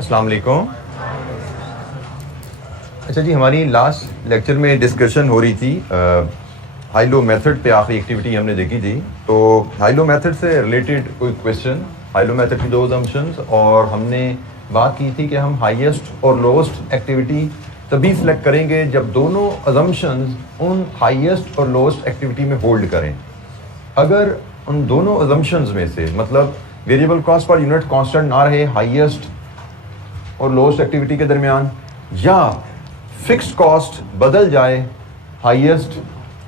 अस्सलाम वालेकुम। अच्छा जी, हमारी लास्ट लेक्चर में डिस्कशन हो रही थी हाई लो मेथड पे। आखिरी एक्टिविटी हमने देखी थी। तो हाई लो मेथड से रिलेटेड कोई क्वेश्चन, हाई लो मेथड की दो अजम्पशंस, और हमने बात की थी कि हम हाईएस्ट और लोएस्ट एक्टिविटी तभी सिलेक्ट करेंगे जब दोनों अजम्पशंस उन हाईएस्ट और लोएस्ट एक्टिविटी में होल्ड करें। अगर उन दोनों अजम्पशंस में से मतलब variable cost per unit constant ना रहे हाईएस्ट और लोएस्ट एक्टिविटी के दरमियान, या फिक्स्ड कॉस्ट बदल जाए हाईएस्ट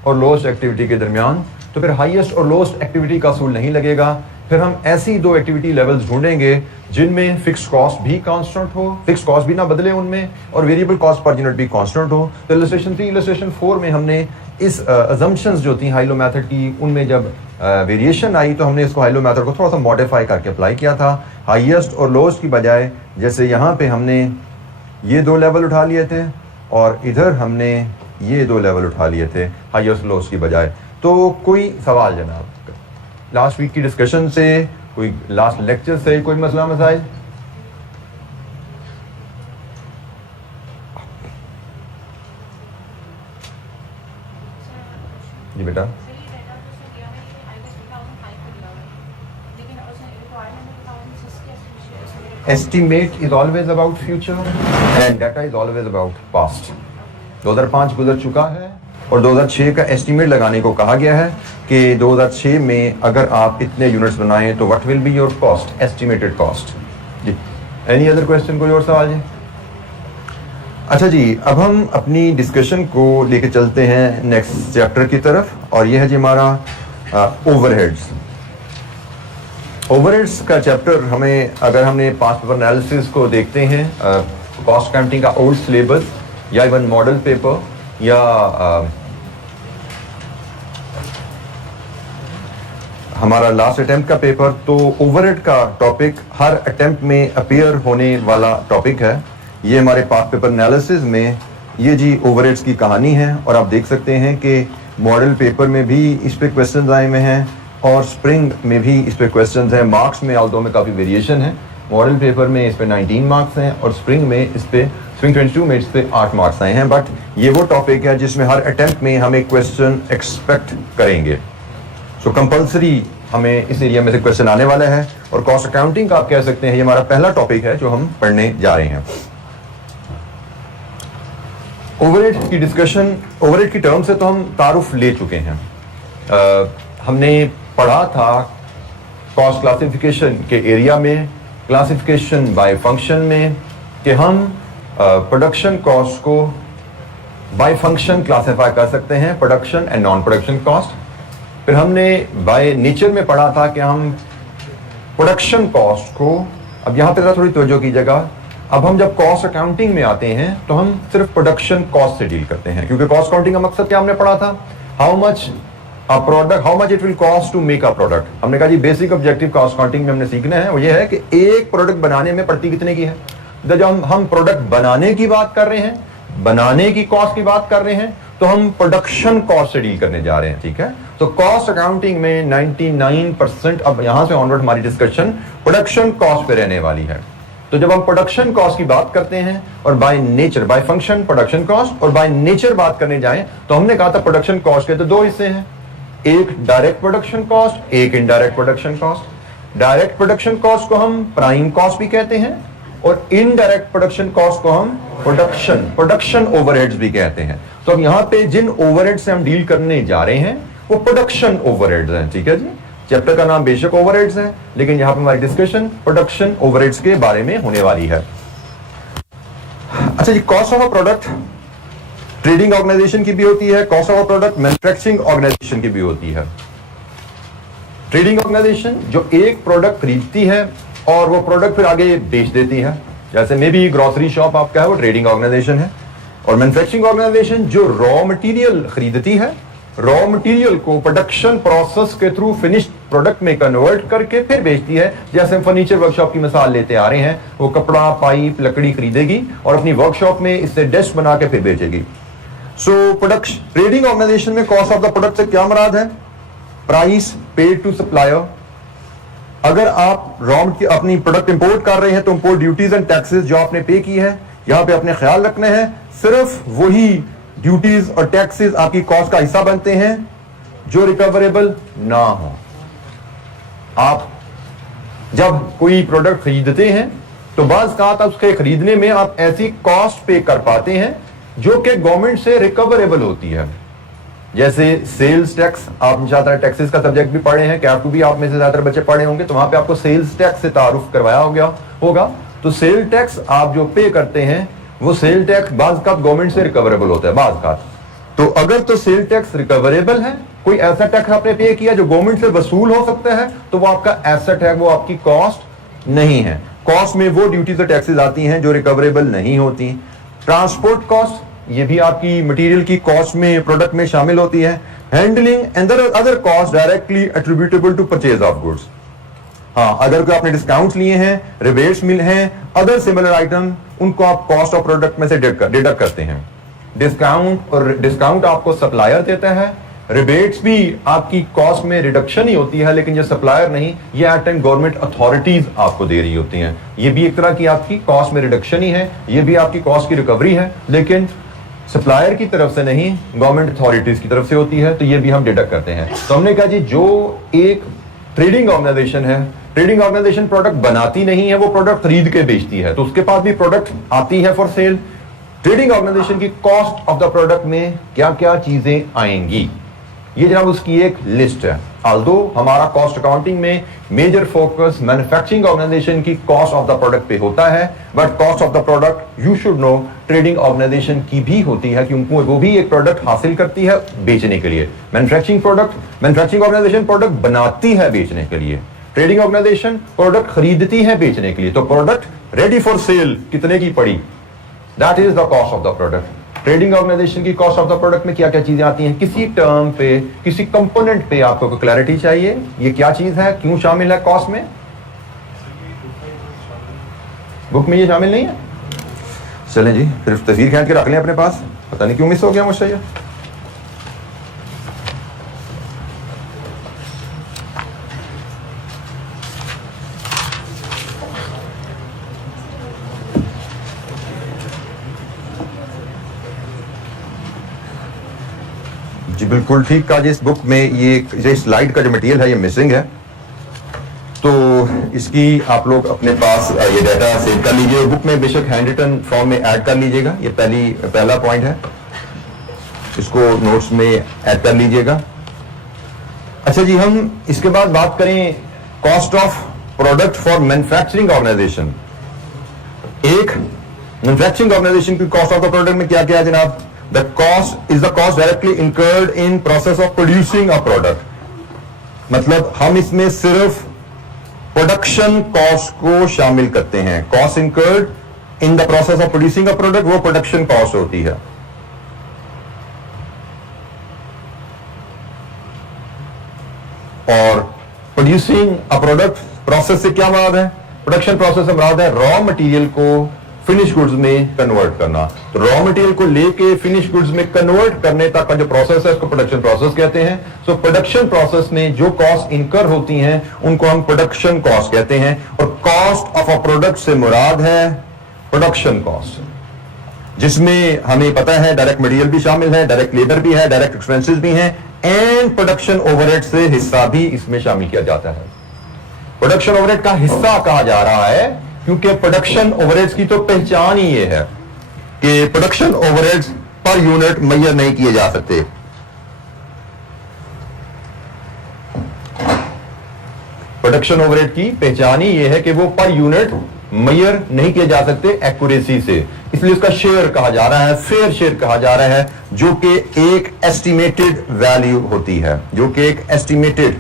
और लोएस्ट एक्टिविटी के दरमियान, तो फिर हाईएस्ट और लोएस्ट एक्टिविटी का असूल नहीं लगेगा। फिर हम ऐसी दो एक्टिविटी लेवल्स ढूंढेंगे जिनमें फिक्स्ड कॉस्ट भी कांस्टेंट हो, फिक्स्ड कॉस्ट भी ना बदले उनमें, और वेरिएबल कॉस्ट पर यूनिट भी कांस्टेंट हो। तो इलस्ट्रेशन 3, इलस्ट्रेशन 4 में हमने इस अजम्पशंस जो थी हाई लो मेथड की, उनमें जब वेरिएशन आई तो हमने इसको हाई लो मेथड को थोड़ा सा मॉडिफाई करके अप्लाई किया था। हाईएस्ट और लोएस्ट की बजाय, जैसे यहाँ पे हमने ये दो लेवल उठा लिए थे और इधर हमने ये दो लेवल उठा लिए थे हाईएस्ट लोएस्ट की बजाय। तो कोई सवाल जनाब, लास्ट वीक की डिस्कशन से, कोई लास्ट लेक्चर से कोई मसला मसाइल? जी बेटा। Estimate is always about future and data is always about past. 2005 गुजर चुका है और 2006 का एस्टीमेट लगाने को कहा गया है कि 2006 में अगर आप इतने यूनिट्स बनाएं तो what will be your cost, estimated cost. जी, एनी अदर क्वेश्चन, कोई और सवाल जी? अच्छा जी, अब हम अपनी डिस्कशन को लेके चलते हैं नेक्स्ट चैप्टर की तरफ, और यह है जी हमारा ओवरहेड्स। ओवरहेड्स का चैप्टर हमें, अगर हमने पास्ट पेपर एनालिसिस को देखते हैं, कॉस्ट अकाउंटिंग का ओल्ड सिलेबस या इवन मॉडल पेपर या हमारा लास्ट अटेम्प्ट का पेपर, तो ओवरहेड का टॉपिक हर अटेम्प्ट में अपीयर होने वाला टॉपिक है। ये हमारे पास्ट पेपर एनालिसिस में ये जी ओवरहेड्स की कहानी है, और आप देख सकते हैं कि मॉडल पेपर में भी इस पे क्वेश्चंस आए हुए हैं और स्प्रिंग में भी इस पे क्वेश्चंस हैं। मार्क्स में ऑल्दो में काफ़ी वेरिएशन है। मॉडल पेपर में इस पे 19 मार्क्स हैं और स्प्रिंग में इस पे, स्प्रिंग 22 में इस पे 8 मार्क्स आए हैं। बट ये वो टॉपिक है जिसमें हर अटेम्प्ट में हम एक क्वेश्चन एक्सपेक्ट करेंगे। सो कंपल्सरी हमें इस एरिया में से क्वेश्चन आने वाला है, और कॉस्ट अकाउंटिंग का आप कह सकते हैं ये हमारा पहला टॉपिक है जो हम पढ़ने जा रहे हैं। ओवरहेड की डिस्कशन, ओवरहेड की टर्म से तो हम तारुफ ले चुके हैं। हमने पढ़ा था कॉस्ट क्लासिफिकेशन के एरिया में, क्लासिफिकेशन बाय फंक्शन में, कि हम प्रोडक्शन कॉस्ट को बाय फंक्शन क्लासिफाई कर सकते हैं, production and non production cost. फिर हमने बाय नेचर में पढ़ा था कि हम प्रोडक्शन कॉस्ट को, अब यहाँ पे जरा थोड़ी तवज्जो कीजिएगा, अब हम जब कॉस्ट अकाउंटिंग में आते हैं तो हम सिर्फ प्रोडक्शन कॉस्ट से डील करते हैं, क्योंकि कॉस्ट अकाउंटिंग का मकसद क्या हमने पढ़ा था, how much a product, how much it will cost to make a product. हमने कहा जी बेसिक ऑब्जेक्टिव कॉस्ट अकाउंटिंग में हमने सीखना है वो ये है कि एक प्रोडक्ट बनाने में पड़ती कितने की है। जब हम प्रोडक्ट बनाने की बात कर रहे हैं, बनाने की कॉस्ट की बात कर रहे हैं, तो हम प्रोडक्शन कॉस्ट से डील करने जा रहे हैं, ठीक है। तो कॉस्ट अकाउंटिंग में 99% अब यहां से ऑनवर्ड हमारी डिस्कशन प्रोडक्शन कॉस्ट पे रहने वाली है। तो जब हम प्रोडक्शन कॉस्ट की बात करते हैं और by nature, by function production cost और बाय नेचर बात करने जाएं, तो हमने कहा था प्रोडक्शन कॉस्ट के तो दो हिस्से हैं, एक डायरेक्ट प्रोडक्शन कॉस्ट, एक indirect production cost. Direct production cost को हम प्राइम कॉस्ट भी कहते हैं और इनडायरेक्ट प्रोडक्शन कॉस्ट को हम प्रोडक्शन ओवरहेड्स भी कहते हैं। तो अब यहाँ पे जिन ओवरहेड से हम डील करने जा रहे हैं वो प्रोडक्शन ओवरहेड्स हैं, ठीक है जी। चैप्टर का नाम बेशक ओवरहेड्स है, लेकिन यहाँ पे हमारी डिस्कशन प्रोडक्शन ओवरहेड्स के बारे में होने वाली है। अच्छा जी, cost of a product trading organisation की भी होती है, cost of a product manufacturing organisation की भी होती है। ट्रेडिंग ऑर्गेनाइजेशन जो एक प्रोडक्ट खरीदती है और वो प्रोडक्ट फिर आगे बेच देती है, जैसे मे बी ग्रोसरी शॉप आपका है, वो ट्रेडिंग ऑर्गेनाइजेशन है। और मैन्युफैक्चरिंग ऑर्गेनाइजेशन जो रॉ मटेरियल खरीदती है, रॉ मटेरियल को प्रोडक्शन प्रोसेस के थ्रू फिनिश्ड प्रोडक्ट में कन्वर्ट करके फिर बेचती है। जैसे हम फर्नीचर वर्कशॉप की मिसाल लेते आ रहे हैं, वो कपड़ा, पाइप, लकड़ी खरीदेगी और अपनी वर्कशॉप में इससे डेस्क बना के फिर बेचेगी। सो प्रोडक्शन ट्रेडिंग ऑर्गेनाइजेशन में कॉस्ट ऑफ द प्रोडक्ट से क्या मुराद है? प्राइस पेड टू सप्लायर, अगर आप अपनी प्रोडक्ट इंपोर्ट कर रहे हैं तो इंपोर्ट ड्यूटीज एंड टैक्सेस जो आपने पे की है यहां पे अपने ख्याल रखने हैं, सिर्फ वही ड्यूटीज और टैक्सेस आपकी कॉस्ट का हिस्सा बनते हैं जो रिकवरेबल ना हो। आप जब कोई प्रोडक्ट खरीदते हैं तो बाज़ का उसके खरीदने में आप ऐसी कॉस्ट पे कर पाते हैं जो कि गवर्नमेंट से रिकवरेबल होती है, जैसे सेल्स टैक्स। आप ज्यादातर टैक्सेस का सब्जेक्ट भी पढ़े हैं, कैफ 2 भी आप में से ज्यादातर बच्चे पढ़े होंगे, तो वहां पे आपको सेल्स टैक्स से तारुफ करवाया होगा। तो सेल टैक्स आप जो पे करते हैं वो सेल टैक्स बाज़ का गवर्नमेंट से रिकवरेबल होता है बाज़ का। तो अगर तो सेल टैक्स रिकवरेबल है, कोई ऐसा टैक्स आपने पे किया जो गवर्नमेंट से वसूल हो सकता है, तो वो आपका एसेट है, वो आपकी कॉस्ट नहीं है। कॉस्ट में वो ड्यूटीज और टैक्सेस आती हैं जो रिकवरेबल नहीं होती। ट्रांसपोर्ट कॉस्ट ये भी आपकी मटेरियल की कॉस्ट में, प्रोडक्ट में शामिल होती है। Handling and other cost directly attributable to purchase of goods. हाँ, अगर कोई आपने डिस्काउंट लिए हैं, रिबेट्स मिल हैं, अदर सिमिलर आइटम, उनको आप कॉस्ट ऑफ प्रोडक्ट में से डिडक्ट करते हैं। डिस्काउंट आपको सप्लायर देता है, रिबेट्स भी आपकी कॉस्ट में रिडक्शन ही होती है, लेकिन ये सप्लायर नहीं, ये एट एंड गवर्नमेंट अथॉरिटीज आपको दे रही होती हैं। ये भी एक तरह की आपकी कॉस्ट में रिडक्शन ही है, ये भी आपकी कॉस्ट की रिकवरी है, लेकिन सप्लायर की तरफ से नहीं, गवर्नमेंट अथॉरिटीज की तरफ से होती है, तो ये भी हम डिडक्ट करते हैं। तो हमने कहा जी जो एक ट्रेडिंग ऑर्गेनाइजेशन है, ट्रेडिंग ऑर्गेनाइजेशन प्रोडक्ट बनाती नहीं है, वो प्रोडक्ट खरीद के बेचती है, तो उसके पास भी प्रोडक्ट आती है फॉर सेल। ट्रेडिंग ऑर्गेनाइजेशन की कॉस्ट ऑफ द प्रोडक्ट में क्या क्या चीजें आएंगी, ये जनाब उसकी एक लिस्ट है। आल्दो हमारा कॉस्ट अकाउंटिंग में मेजर फोकस मैन्युफैक्चरिंग ऑर्गेनाइजेशन की कॉस्ट ऑफ द प्रोडक्ट पे होता है, but cost of the product you should know trading organisation की भी होती है, क्योंकि वो भी एक प्रोडक्ट हासिल करती है बेचने के लिए। मैन्युफैक्चरिंग ऑर्गेनाइजेशन प्रोडक्ट बनाती है बेचने के लिए, ट्रेडिंग ऑर्गेनाइजेशन प्रोडक्ट खरीदती है बेचने के लिए। तो प्रोडक्ट रेडी फॉर सेल कितने की पड़ी, that is the cost of the product. Trading organisation की कॉस्ट ऑफ द प्रोडक्ट में क्या क्या चीजें आती हैं, किसी टर्म पे, किसी कंपोनेंट पे आपको क्लैरिटी चाहिए, ये क्या चीज है, क्यों शामिल है कॉस्ट में। बुक में ये शामिल नहीं है, चलें जी फिर तस्वीर खींच के रख लें अपने पास, पता नहीं क्यों मिस हो गया मुझसे ये। जी बिल्कुल ठीक कहा जी, इस बुक में ये स्लाइड का जो मटेरियल है ये मिसिंग है, तो इसकी आप लोग अपने पास ये डाटा सेव कर लीजिए। बुक में बेशक हैंड रिटन फॉर्म में ऐड कर लीजिएगा, ये पहला पॉइंट है, इसको नोट्स में ऐड कर लीजिएगा। अच्छा जी, हम इसके बाद बात करें cost of product for manufacturing organization. एक मैन्युफैक्चरिंग ऑर्गेनाइजेशन की कॉस्ट ऑफ द प्रोडक्ट में क्या क्या है जनाब। The cost is the cost directly incurred in process of producing a product. मतलब हम इसमें सिर्फ प्रोडक्शन कॉस्ट को शामिल करते हैं। Cost incurred in the process of producing a product, वो प्रोडक्शन कॉस्ट होती है। और प्रोड्यूसिंग अ प्रोडक्ट प्रोसेस से क्या मुराद है, प्रोडक्शन प्रोसेस से मुराद है रॉ मटेरियल को फिनिश गुड्स में कन्वर्ट करना। तो रॉ मटेरियल को लेके फिनिश गुड्स में कन्वर्ट करने तक का जो प्रोसेस है उसको प्रोडक्शन प्रोसेस कहते हैं। सो प्रोडक्शन प्रोसेस में जो कॉस्ट इनकर होती हैं उनको हम प्रोडक्शन कॉस्ट कहते हैं। और कॉस्ट ऑफ अ प्रोडक्ट से मुराद है प्रोडक्शन कॉस्ट, जिसमें हमें पता है डायरेक्ट मटेरियल भी शामिल है, डायरेक्ट लेबर भी है, डायरेक्ट एक्सपेंसेस भी हैं, एंड प्रोडक्शन ओवरहेड से हिस्सा भी इसमें शामिल किया जाता है। प्रोडक्शन ओवरहेड का हिस्सा कहा जा रहा है क्योंकि प्रोडक्शन ओवरहेड्स की तो पहचान ही ये है कि production overheads per unit measure नहीं किए जा सकते। प्रोडक्शन ओवरहेड की पहचान ही ये है कि वो पर यूनिट मेजर नहीं किए जा सकते एक्यूरेसी से, इसलिए उसका शेयर कहा जा रहा है, फेयर शेयर कहा जा रहा है, जो कि एक एस्टिमेटेड वैल्यू होती है, जो कि एक एस्टिमेटेड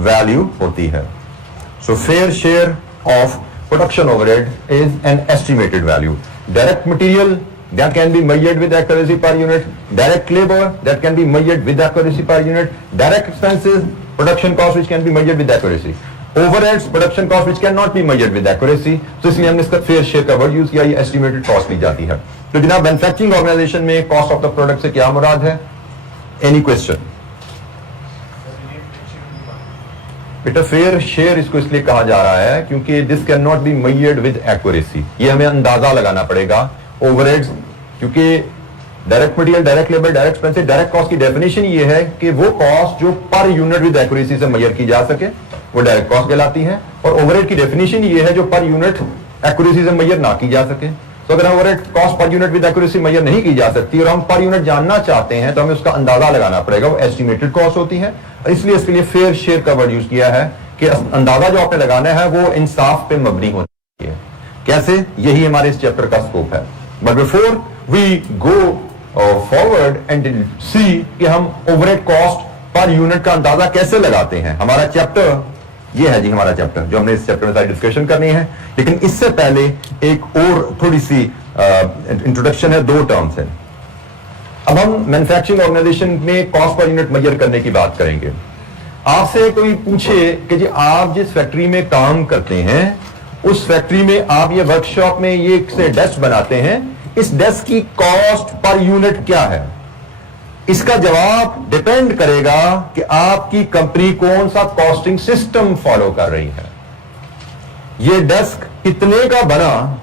वैल्यू होती है। So fair share of production overhead is an estimated value. Direct material that can be measured with accuracy per unit, direct labor that can be measured with accuracy per unit, direct expenses, production cost which can be measured with accuracy, overheads, production cost which cannot be measured with accuracy. तो इसलिए हमने इसका fair share का word use किया, ये estimated cost ली जाती है। तो जनाब मैन्युफैक्चरिंग ऑर्गेनाइजेशन में cost of the product से क्या मुराद है, any question? बेटा फेयर शेयर इसको इसलिए कहा जा रहा है क्योंकि this can not be measured with accuracy, ये हमें अंदाजा लगाना पड़ेगा ओवरहेड्स, क्योंकि direct material, direct labour, direct expenses, direct cost की डेफिनेशन ये है कि वो कॉस्ट जो पर यूनिट विद एक्यूरेसी से मेजर की जा सके वो डायरेक्ट कॉस्ट कहलाती है, और ओवरहेड की डेफिनेशन ये है जो पर यूनिट एक्यूरेसी से मेजर ना की जा सके। तो अगर overhead cost per unit with accuracy measure नहीं की जा सकती और हम पर यूनिट जानना चाहते हैं तो हमें उसका अंदाजा लगाना पड़ेगा, वो एस्टिमेटेड कॉस्ट होती है, इसलिए इसके लिए फेयर शेयर का वर्ड यूज किया है कि अंदाजा जो आपने लगाना है वो इंसाफ पे मबनी होती है। कैसे? यही हमारे इस चैप्टर का स्कोप है। But before we go forward and see कि हम ओवरहेड कॉस्ट पर यूनिट का अंदाजा कैसे लगाते हैं, हमारा चैप्टर ये है जी, हमारा चैप्टर जो हमने इस चैप्टर में सारी डिस्कशन करनी है। लेकिन इससे पहले एक और थोड़ी सी इंट्रोडक्शन है, दो टर्म्स है। अब हम मैन्युफैक्चरिंग ऑर्गेनाइजेशन में कॉस्ट पर यूनिट मेजर करने की बात करेंगे। आपसे कोई पूछे कि जी आप जिस फैक्ट्री में काम करते हैं उस फैक्ट्री में आप ये वर्कशॉप में ये से डेस्क बनाते हैं, इस डेस्क की कॉस्ट पर यूनिट क्या है? इसका जवाब डिपेंड करेगा कि आपकी कंपनी कौन सा कॉस्टिंग सिस्टम फॉलो कर रही है। ये डेस्क कितने का बना,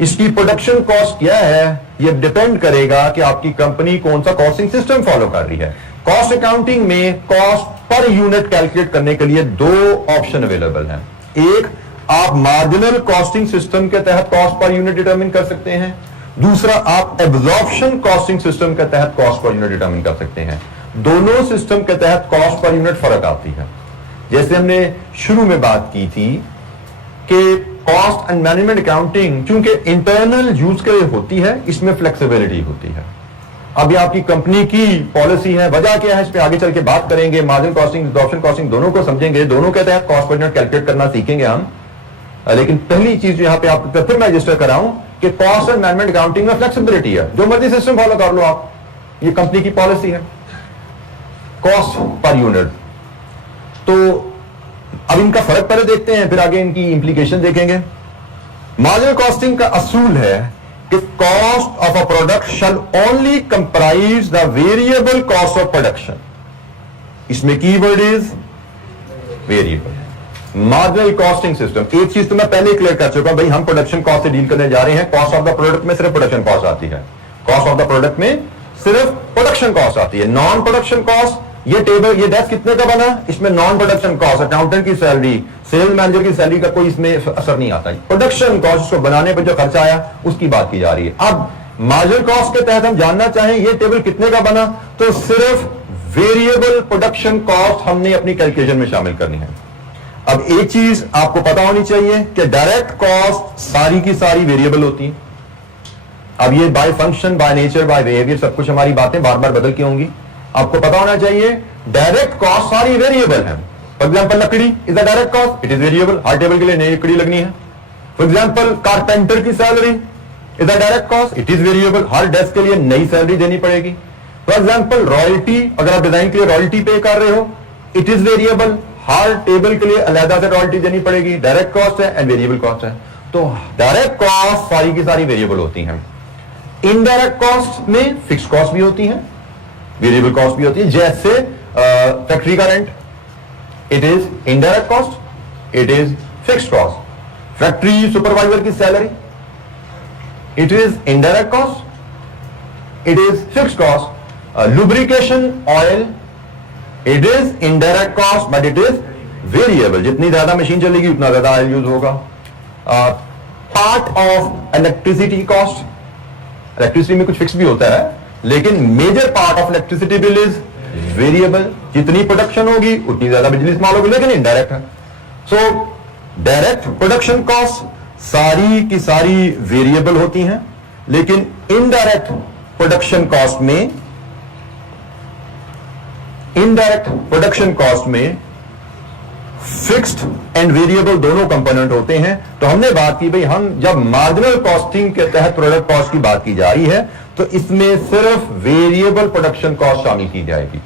इसकी प्रोडक्शन कॉस्ट क्या है, यह डिपेंड करेगा कि आपकी कंपनी कौन सा कॉस्टिंग सिस्टम फॉलो कर रही है। कॉस्ट अकाउंटिंग में कॉस्ट पर यूनिट कैलकुलेट करने के लिए दो ऑप्शन अवेलेबल हैं। एक, आप मार्जिनल कॉस्टिंग सिस्टम के तहत कॉस्ट पर यूनिट डिटरमिन कर सकते हैं। दूसरा, आप एब्जॉर्प्शन कॉस्टिंग सिस्टम के तहत कॉस्ट पर यूनिट डिटरमिन कर सकते हैं। दोनों सिस्टम के तहत कॉस्ट पर यूनिट फर्क आती है। जैसे हमने शुरू में बात की थी कि कॉस्ट एंड मैनेजमेंट अकाउंटिंग चूंकि इंटरनल यूज के लिए होती है, इसमें फ्लेक्सिबिलिटी होती है। अब ये आपकी कंपनी की पॉलिसी है, वजह क्या है इस पे आगे चल के बात करेंगे। मार्जिन कॉस्टिंग, एब्जॉर्प्शन कॉस्टिंग दोनों को समझेंगे, दोनों के तहत कॉस्ट पर यूनिट कैलकुलेट करना सीखेंगे हम। लेकिन पहली चीज जो यहां पे आप फिर मैं रजिस्टर कराऊं कि कॉस्ट एंड मैनेजमेंट अकाउंटिंग में फ्लेक्सिबिलिटी है, जो मर्जी सिस्टम फॉलो कर लो आप, ये कंपनी की पॉलिसी है। कॉस्ट पर यूनिट, तो अब इनका फर्क पहले देखते हैं, फिर आगे इनकी इंप्लीकेशन देखेंगे। मार्जिनल कॉस्टिंग का असूल है कि cost of a product shall only comprise the variable cost of production. इसमें keyword is variable. Marginal costing system, एक चीज तो मैं पहले क्लियर कर चुका हूं भाई, हम प्रोडक्शन कॉस्ट से डील करने जा रहे हैं। कॉस्ट ऑफ द प्रोडक्ट में सिर्फ प्रोडक्शन कॉस्ट आती है, कॉस्ट ऑफ द प्रोडक्ट में सिर्फ प्रोडक्शन कॉस्ट आती है। नॉन प्रोडक्शन कॉस्ट, ये टेबल, ये डेस्क कितने का बना, इसमें नॉन प्रोडक्शन कॉस्ट, अकाउंटेंट की सैलरी, सेल्स मैनेजर की सैलरी का कोई इसमें असर नहीं आता। प्रोडक्शन कॉस्ट, उसको बनाने पर जो खर्चा आया उसकी बात की जा रही है। अब मार्जिनल कॉस्ट के तहत हम जानना चाहें ये टेबल कितने का बना, तो सिर्फ वेरिएबल प्रोडक्शन कॉस्ट हमने अपनी कैलकुलेशन में शामिल करनी है। अब एक चीज आपको पता होनी चाहिए कि डायरेक्ट कॉस्ट सारी की सारी वेरिएबल होती है। अब ये by function, by nature, by behaviour सब कुछ हमारी बातें बार बार बदल के होंगी। आपको पता होना चाहिए डायरेक्ट कॉस्ट सारी वेरिएबल है। फॉर एग्जांपल लकड़ी is a direct cost, it is variable, her table के लिए नई लकड़ी लगनी है। फॉर एग्जांपल कारपेंटर की salary is a direct cost, it is variable, her desk के लिए नई सैलरी देनी पड़ेगी। फॉर एग्जांपल रॉयल्टी, अगर आप डिजाइन के लिए रॉयल्टी पे कर रहे हो, it is variable, her table के लिए अलग से रॉयल्टी देनी पड़ेगी। डायरेक्ट कॉस्ट है एंड वेरिएबल कॉस्ट है। तो डायरेक्ट कॉस्ट सारी की सारी वेरिएबल होती हैं। इनडायरेक्ट कॉस्ट में फिक्स कॉस्ट भी होती है, वेरिएबल कॉस्ट भी होती है। जैसे फैक्ट्री का rent, it is indirect cost, it is fixed cost. Factory supervisor की salary, it is indirect cost, it is fixed cost. Lubrication oil, it is indirect cost but it is variable, जितनी ज्यादा machine चलेगी उतना ज्यादा oil use होगा। Part of electricity cost, electricity में कुछ fix भी होता है लेकिन major part of electricity bill is variable, जितनी प्रोडक्शन होगी उतनी ज्यादा बिजली इस्तेमाल होगी, लेकिन इनडायरेक्ट है। सो डायरेक्ट प्रोडक्शन कॉस्ट सारी की सारी वेरिएबल होती हैं, लेकिन इनडायरेक्ट प्रोडक्शन कॉस्ट में, इनडायरेक्ट प्रोडक्शन कॉस्ट में फिक्स्ड एंड वेरिएबल दोनों कंपोनेंट होते हैं। तो हमने बात की भाई, हम जब मार्जिनल कॉस्टिंग के तहत प्रोडक्ट कॉस्ट की बात की जा रही है तो इसमें सिर्फ वेरिएबल प्रोडक्शन कॉस्ट शामिल की जाएगी।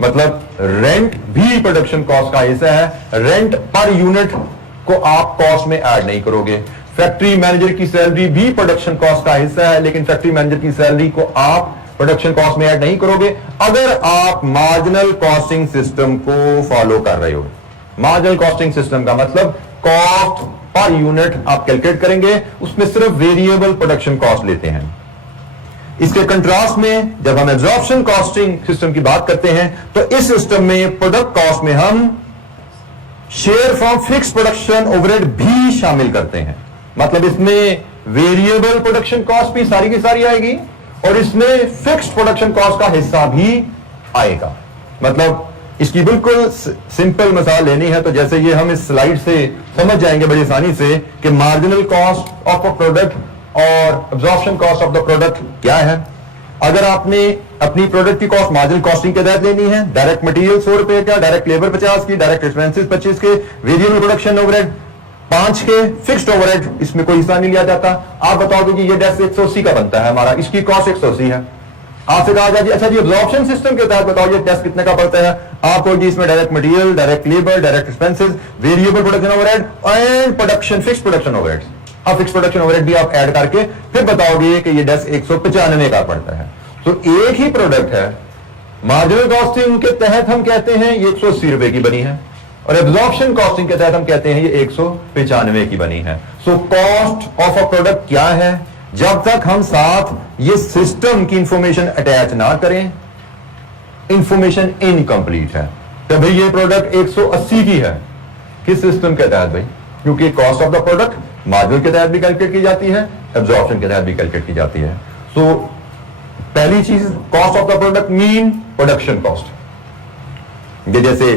मतलब रेंट भी प्रोडक्शन कॉस्ट का हिस्सा है, रेंट पर यूनिट को आप कॉस्ट में ऐड नहीं करोगे। फैक्ट्री मैनेजर की सैलरी भी प्रोडक्शन कॉस्ट का हिस्सा है, लेकिन फैक्ट्री मैनेजर की सैलरी को आप प्रोडक्शन कॉस्ट में ऐड नहीं करोगे अगर आप मार्जिनल कॉस्टिंग सिस्टम को फॉलो कर रहे हो। मार्जिनल कॉस्टिंग सिस्टम का मतलब कॉस्ट पर यूनिट आप कैलकुलेट करेंगे, उसमें सिर्फ वेरिएबल प्रोडक्शन कॉस्ट लेते हैं। इसके कंट्रास्ट में जब हम एब्जॉर्प्शन कॉस्टिंग सिस्टम की बात करते हैं तो इस सिस्टम में प्रोडक्ट कॉस्ट में हम share from fix production overhead भी शामिल करते हैं। मतलब इसमें वेरिएबल प्रोडक्शन कॉस्ट भी सारी की सारी आएगी और इसमें फिक्स प्रोडक्शन कॉस्ट का हिस्सा भी आएगा। मतलब इसकी बिल्कुल सिंपल मिसाल लेनी है तो जैसे ये हम इस स्लाइड से समझ जाएंगे बड़ी आसानी से कि marginal cost of a product और absorption cost of the product क्या है। अगर आपने अपनी प्रोडक्ट की कॉस्ट मार्जिनल कॉस्टिंग के तहत लेनी है, डायरेक्ट मटेरियल 100 रुपए का, डायरेक्ट लेबर 50 की, डायरेक्ट एक्सपेंसेस 25 के, वेरिएबल प्रोडक्शन ओवरहेड 5 के, फिक्स्ड ओवरहेड इसमें कोई हिस्सा नहीं लिया जाता। आप बताओगे कि ये डेस्क 180 का बनता है, हमारा इसकी कॉस्ट 180 है। आपसे कहा जाए अच्छा जी एब्जॉर्प्शन सिस्टम के तहत बताओ ये टेस्ट कितने का पड़ता है, आपको जी इसमें direct material, direct labour, direct expenses, variable production overhead and production fixed production overhead, अब फिक्स प्रोडक्शन ओवरहेड भी आप ऐड करके फिर बताओगे कि ये 195 का पड़ता है। तो एक ही प्रोडक्ट है, मार्जिनल कॉस्टिंग के तहत हम कहते हैं ये 180 रुपए की बनी है और एब्जॉर्प्शन कॉस्टिंग के तहत हम कहते हैं ये 195 की बनी है। So cost of a product क्या है, जब तक हम साथ ये सिस्टम की इंफॉर्मेशन अटैच ना करें इंफॉर्मेशन इनकंप्लीट है। तो भाई ये प्रोडक्ट 180 की है, किस सिस्टम के तहत भाई, क्योंकि cost of the product marginal के तहत भी कैलकुलेट की जाती है, एब्जॉर्प्शन के तहत भी कैलकुलेट की जाती है। सो पहली चीज cost of the product mean production cost. ये जैसे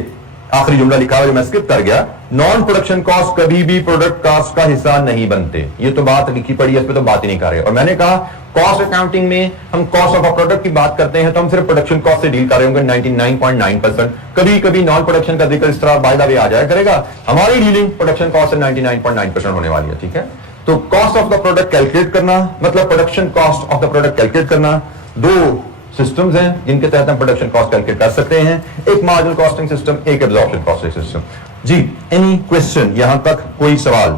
आखिरी जुमला लिखा हुआ जो मैं स्किप कर गया, नॉन प्रोडक्शन कॉस्ट कभी भी प्रोडक्ट कॉस्ट का हिस्सा नहीं बनते। ये तो बात लिखी पड़ी है, इस पे तो बात ही नहीं कर रहे। और मैंने कहा कॉस्ट अकाउंटिंग में हम कॉस्ट ऑफ अ प्रोडक्ट की बात करते हैं तो हम सिर्फ प्रोडक्शन कॉस्ट से डील कर रहे होंगे 99.9%। कभी कभी नॉन प्रोडक्शन का जिक्र इस तरह बाय द वे आ जाया करेगा, हमारी डीलिंग प्रोडक्शन कॉस्ट से 99.9% होने वाली है। ठीक है, तो cost of the product calculate करना मतलब production cost of the product calculate करना। दो सिस्टम्स हैं जिनके तहत हम प्रोडक्शन कॉस्ट कैलकुलेट कर सकते हैं, एक मार्जिनल कॉस्टिंग सिस्टम, एक एब्जॉर्प्शन कॉस्टिंग सिस्टम। जी एनी क्वेश्चन, यहां तक कोई सवाल?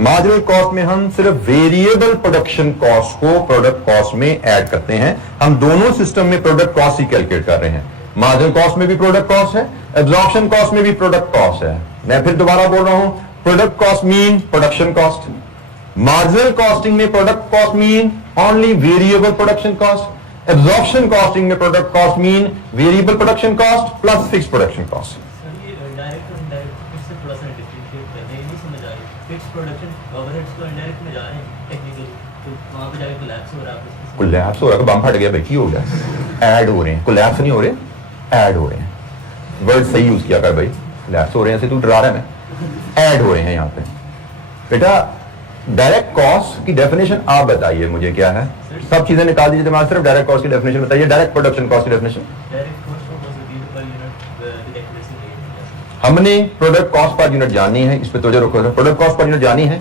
मार्जिनल कॉस्ट में हम सिर्फ वेरिएबल प्रोडक्शन कॉस्ट को प्रोडक्ट कॉस्ट में ऐड करते हैं। हम दोनों सिस्टम में प्रोडक्ट कॉस्ट ही कैलकुलेट कर रहे हैं। मार्जिनल कॉस्ट में भी प्रोडक्ट कॉस्ट है, एब्जॉर्प्शन कॉस्ट में भी प्रोडक्ट कॉस्ट है। मैं फिर दोबारा बोल रहा हूं, product cost mean production cost, marginal costing में product cost mean only variable production cost, absorption costing में product cost mean variable production cost plus fix production cost. Direct और इनडायरेक्ट इससे थोड़ा सा डिफरेंशिएट करना है, ये नहीं समझ आ रही। फिक्स प्रोडक्शन ओवरहेड्स तो इनडायरेक्ट में जा रहे हैं टेक्निकली, तो वहां पे जाके कोलैप्स हो रहा है। कोलैप्स हो रहा है, बम फट गया भाई, की हो गया, ऐड हो रहे हैं, कोलैप्स नहीं हो रहे, ऐड हो रहे हैं। वर्ड सही यूज किया कर भाई, कोलैप्स हो रहे हैं से तू डरा रहा है, मैं ऐड हो रहे हैं यहाँ पे। बेटा डायरेक्ट कॉस्ट की डेफिनेशन आप बताइए मुझे क्या है, सब चीजें निकाल दीजिए दिमाग, सिर्फ डायरेक्ट कॉस्ट की डेफिनेशन बताइए। डायरेक्ट प्रोडक्शन कॉस्ट की डेफिनेशन, हमने प्रोडक्ट कॉस्ट पर यूनिट जाननी है, इस पे तो जो प्रोडक्ट कॉस्ट पर यूनिट जाननी है।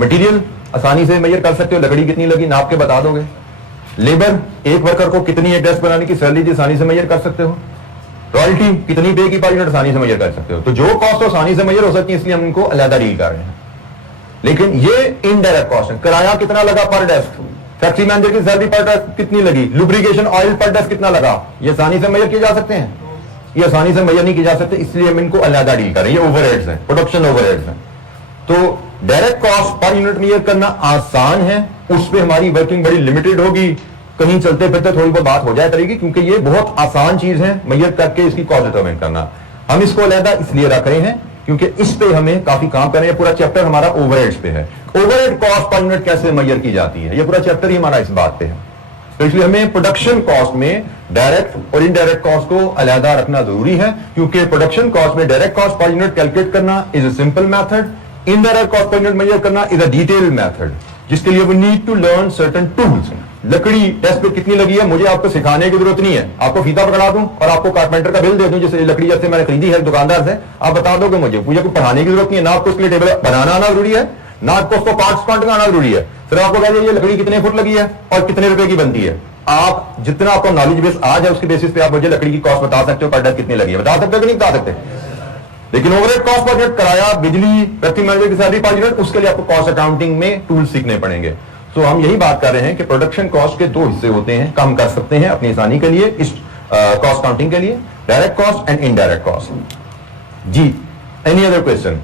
मटेरियल आसानी से मेजर कर सकते हो, लकड़ी कितनी लगी नाप के बता दोगे। लेबर एक वर्कर को कितनी एक डेस्क बनाने की सैलरी थी आसानी से मेजर कर सकते हो। रॉयल्टी कितनी पे की पर यूनिट आसानी से मेजर कर सकते हो। तो जो कॉस्ट आसानी से मेजर हो सकती है इसलिए हम इनको अलग डील कर रहे हैं। लेकिन ये इनडायरेक्ट कॉस्ट है, किराया कितना लगा पर डेस्क, फैक्ट्री मैनेजर की सैलरी पर डेस्क कितनी लगी, लुब्रिकेशन ऑयल पर डेस्क कितना लगा, ये आसानी से मेजर किए जा सकते हैं, ये आसानी से मेजर नहीं किए जा सकते, इसलिए हम इनको अलग डील कर रहे हैं। ये ओवरहेड्स हैं, प्रोडक्शन ओवरहेड्स हैं। तो direct cost per unit measure करना आसान है, उसमें हमारी वर्किंग बड़ी लिमिटेड होगी, कहीं चलते फिरते थोड़ी बहुत बात हो जाए करेगी, क्योंकि ये बहुत आसान चीज है मेजर करके इसकी कॉस्ट डिटरमाइन करना। हम इसको अलग इसलिए रख रहे हैं क्योंकि इस पे हमें काफी काम करना है। पूरा चैप्टर हमारा ओवरहेड्स पे है, ओवरहेड कॉस्ट पर यूनिट कैसे मेजर की जाती है, ये पूरा चैप्टर ही हमारा इस बात पे है। तो इसलिए हमें प्रोडक्शन कॉस्ट में डायरेक्ट और इनडायरेक्ट कॉस्ट को अलग रखना जरूरी है, क्योंकि प्रोडक्शन कॉस्ट में direct cost per unit calculate करना is a simple method, indirect cost per unit measure करना इज अ डिटेल्ड मेथड, जिसके लिए we need to learn certain tools. लकड़ी डेस्क पे कितनी लगी है मुझे आपको सिखाने की जरूरत नहीं है, आपको फीता पकड़ा दूं और आपको कारपेंटर का बिल दे दूं, जैसे लकड़ी जैसे मैंने खरीदी है दुकानदार से, आप बता दोगे मुझे कोई पढ़ाने की जरूरत नहीं है। ना आपको उसके लिए टेबल बनाना आना जरूरी है, ना आपको उसको पार्ट्स काटना आना जरूरी है, सिर्फ आपको कह ये लकड़ी कितने फुट लगी है और कितने रुपए की बनती है। आप जितना आपको नॉलेज बेस आ जाए उसके बेसिस पे आप मुझे लकड़ी की कॉस्ट बता सकते हो, पर डेस्क कितनी लगी है बता सकते हो कि नहीं बता सकते। लेकिन ओवरहेड कॉस्ट पर यूनिट, किराया, बिजली, फैक्ट्री मैनेजर की सैलरी पर यूनिट, उसके लिए आपको कॉस्ट अकाउंटिंग में टूल सीखने पड़ेंगे। तो हम यही बात कर रहे हैं कि प्रोडक्शन कॉस्ट के दो हिस्से होते हैं, कम कर सकते हैं अपनी आसानी के लिए। इस कॉस्ट काउंटिंग के लिए, direct cost and indirect cost. जी, एनी अदर क्वेश्चन?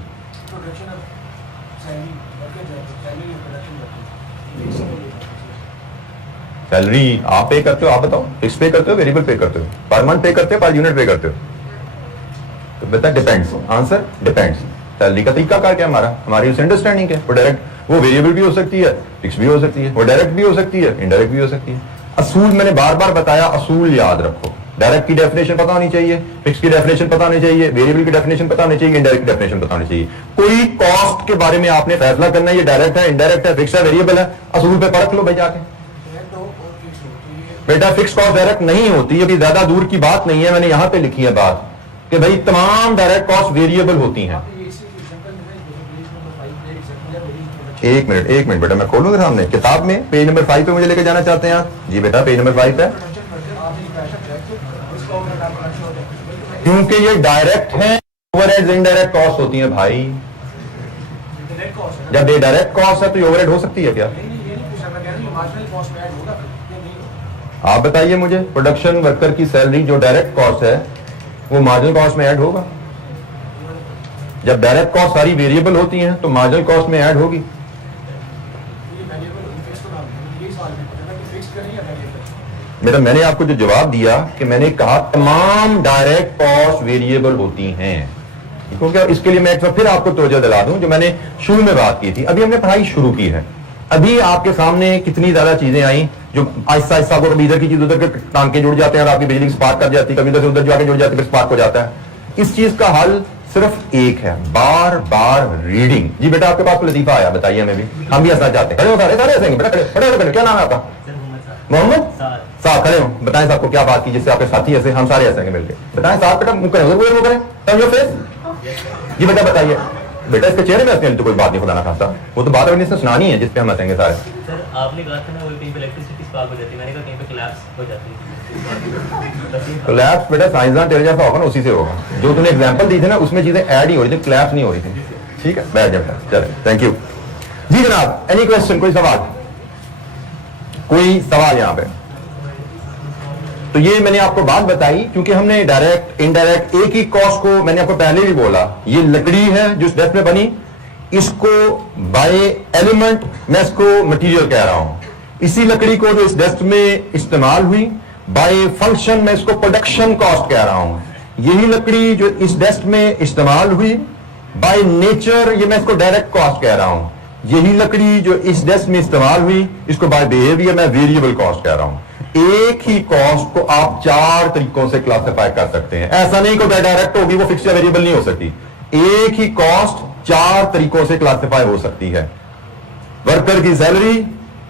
सैलरी आप पे करते हो, आप बताओ, फिक्स पे करते हो, वेरिएबल पे करते हो, पर मंथ पे करते हो, पर यूनिट पे करते हो? तो बता, डिपेंड्स। Answer depends. सैलरी का तरीका क्या है हमारी उस अंडरस्टैंडिंग है। वो डायरेक्ट, वो वेरिएबल भी हो सकती है, फिक्स भी हो सकती है, वो डायरेक्ट भी हो सकती है, इनडायरेक्ट भी हो सकती है। असूल मैंने बार बार बताया, असूल याद रखो। डायरेक्ट की डेफिनेशन पता होनी चाहिए, फिक्स की डेफिनेशन पता होनी चाहिए, वेरिएबल की डेफिनेशन पता होनी चाहिए, इनडायरेक्ट की डेफिनेशन पता होनी चाहिए। कोई कॉस्ट के बारे में आपने फैसला करना है, ये डायरेक्ट है, इनडायरेक्ट है, फिक्स है, वेरिएबल है, असूल पे परख लो भाई जाके। बेटा फिक्स कॉस्ट डायरेक्ट नहीं होती, अभी ज्यादा दूर की बात नहीं है, मैंने यहां पे लिखी है बात कि भाई तमाम डायरेक्ट कॉस्ट वेरिएबल होती हैं। एक मिनट बेटा, मैं खोलूंगा सामने किताब में, पेज नंबर 5 पे मुझे लेके जाना चाहते हैं आप? जी बेटा, पेज नंबर 5 है, क्योंकि ये डायरेक्ट है, ओवरहेड्स इनडायरेक्ट कॉस्ट होती हैं भाई। जब ये डायरेक्ट कॉस्ट है तो ओवरहेड हो सकती है क्या? आप बताइए मुझे, प्रोडक्शन वर्कर की सैलरी जो डायरेक्ट कॉस्ट है वो मार्जिनल कॉस्ट में ऐड होगा? जब डायरेक्ट कॉस्ट सारी वेरिएबल होती हैं तो मार्जिनल कॉस्ट में ऐड होगी। बेटा मैंने आपको जो जवाब दिया कि मैंने कहा तमाम डायरेक्ट कॉस्ट वेरिएबल होती हैं, क्योंकि इसके लिए मैं एक बार फिर आपको तवज्जो दिला दूं, जो मैंने शुरू में बात की थी। अभी हमने पढ़ाई शुरू की है, अभी आपके सामने कितनी ज्यादा चीजें आई जो आहिस्ता आहिस्ता को, कभी इधर की चीज उधर के टांके जुड़ जाते हैं और आपकी बिजली स्पार्क कर जाती है, कभी इधर से उधर जाके जुड़ जाती है, फिर स्पार्क हो जाता है। इस चीज का हल सिर्फ एक है, बार बार रीडिंग। जी बेटा आपके पास लतीफा आया, बताइए हमें भी, हम भी हंसना चाहते हैं। खड़े हो, सारे हंसेंगे बेटा, खड़े, क्या नाम है आपका? मोहम्मद साहब। खड़े हो, बताएं साहब को क्या बात की जिससे आपके साथी ऐसे, हम सारे हंसेंगे मिलकर। बताएं साहब, बेटा मुंह करें, वो करें, टर्न योर फेस। जी बेटा बताइए। बेटा इसके चेहरे में हंसने तो कोई बात नहीं, खुदा ना खास्ता, वो तो बात अभी इसने सुनानी है जिसपे हम हंसेंगे सारे। सर आपने कहा था ना, वो कहीं पे इलेक्ट्रिसिटी स्पार्क हो जाती है, मैंने कहा कहीं पे कोलैप्स हो जाती है। कोलैप्स बेटा साइंसदान तेरे जैसा होगा ना, उसी से होगा। जो तूने एग्जांपल दी थी ना उसमें चीजें ऐड ही हो रही थी, कोलैप्स नहीं हो रही थी। ठीक है, बैठ जाओ, चलो थैंक यू। जी जनाब, एनी क्वेश्चन, कोई सवाल? कोई सवाल यहाँ पे? तो ये मैंने आपको बात बताई क्योंकि हमने डायरेक्ट इनडायरेक्ट एक ही कॉस्ट को, मैंने आपको पहले भी बोला, ये लकड़ी है जो इस डेस्क में बनी, इसको बाय एलिमेंट मैं इसको मटेरियल कह रहा हूं। इसी लकड़ी को जो इस डेस्क में इस्तेमाल हुई, बाय फंक्शन मैं इसको प्रोडक्शन कॉस्ट कह रहा हूं। यही लकड़ी जो इस डेस्क में इस्तेमाल हुई, बाय नेचर ये मैं इसको डायरेक्ट कॉस्ट कह रहा हूं। यही लकड़ी जो इस डेस्क में इस्तेमाल हुई, इसको बाय बिहेवियर मैं वेरिएबल कॉस्ट कह रहा हूं। एक ही कॉस्ट को आप 4 तरीकों से क्लासिफाई कर सकते हैं। ऐसा नहीं कि डायरेक्ट होगी वो फिक्स या वेरिएबल नहीं हो सकती। एक ही कॉस्ट 4 तरीकों से क्लासिफाई हो सकती है। वर्कर की सैलरी,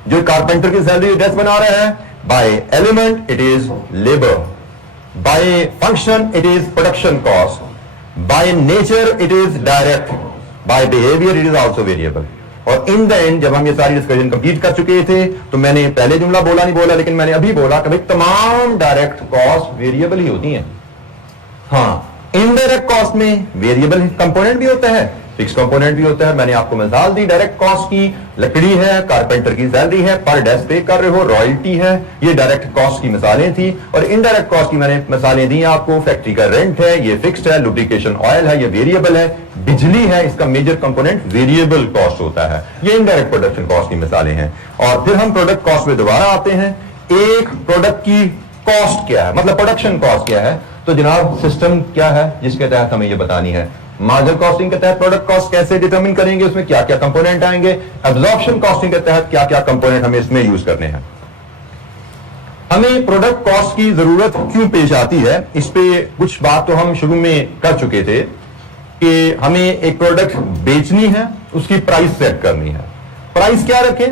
जो कारपेंटर की सैलरी डेस्क बना रहे हैं, by element it is labour, by function it is production cost, by nature it is direct, by behaviour it is also variable. और इन द एंड जब हम ये सारी डिस्कशन कंप्लीट कर चुके थे तो मैंने पहले जुमला बोला नहीं बोला, लेकिन मैंने अभी बोला कि भाई तमाम डायरेक्ट कॉस्ट वेरिएबल ही होती हैं। हाँ, इनडायरेक्ट कॉस्ट में वेरिएबल कंपोनेंट भी होता है, फिक्स कंपोनेंट भी होता है। मैंने आपको मिसाल दी डायरेक्ट कॉस्ट की, लकड़ी है, कारपेंटर की सैलरी है, पर डेस्क पे कर रहे हो, रॉयल्टी है, ये डायरेक्ट कॉस्ट की मिसालें थी। और इनडायरेक्ट कॉस्ट की मैंने मिसालें दी आपको, फैक्ट्री का रेंट है, ये फिक्स्ड है, लुब्रिकेशन ऑयल है, ये वेरिएबल है, बिजली है, इसका मेजर कंपोनेंट वेरिएबल कॉस्ट होता है। ये इनडायरेक्ट प्रोडक्शन कॉस्ट की मिसालें हैं। और फिर हम प्रोडक्ट कॉस्ट में दोबारा आते हैं। एक प्रोडक्ट की कॉस्ट क्या है, मतलब प्रोडक्शन कॉस्ट क्या है, तो जनाब सिस्टम क्या है जिसके तहत हमें ये बतानी है। मार्जिनल कॉस्टिंग के तहत प्रोडक्ट कॉस्ट कैसे डिटरमिन करेंगे, उसमें क्या क्या कंपोनेंट आएंगे, एब्जॉर्प्शन कॉस्टिंग के तहत क्या क्या कंपोनेंट हमें इसमें यूज करने हैं। हमें प्रोडक्ट कॉस्ट की जरूरत क्यों पेश आती है, इस पे कुछ बात तो हम शुरू में कर चुके थे कि हमें एक प्रोडक्ट बेचनी है, उसकी प्राइस सेट करनी है। प्राइस क्या रखें,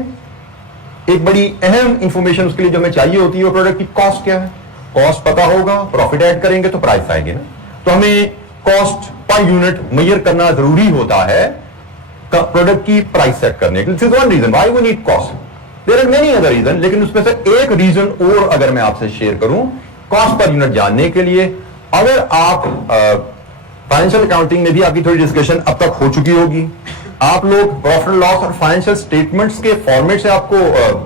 एक बड़ी अहम इंफॉर्मेशन उसके लिए जो हमें चाहिए होती है वो प्रोडक्ट की कॉस्ट क्या है। कॉस्ट पता होगा, प्रॉफिट ऐड करेंगे तो प्राइस आएगी ना। तो हमें कॉस्ट पर यूनिट मेजर करना जरूरी होता है प्रोडक्ट की प्राइस सेट करने के लिए। This is one reason why we need cost. There are many other reason, लेकिन उसमें से एक रीजन और अगर मैं आपसे शेयर करूं कॉस्ट पर यूनिट जानने के लिए, अगर आप फाइनेंशियल अकाउंटिंग में भी आपकी थोड़ी डिस्कशन अब तक हो चुकी होगी, आप लोग प्रॉफिट लॉस और फाइनेंशियल स्टेटमेंट्स के फॉर्मेट से आपको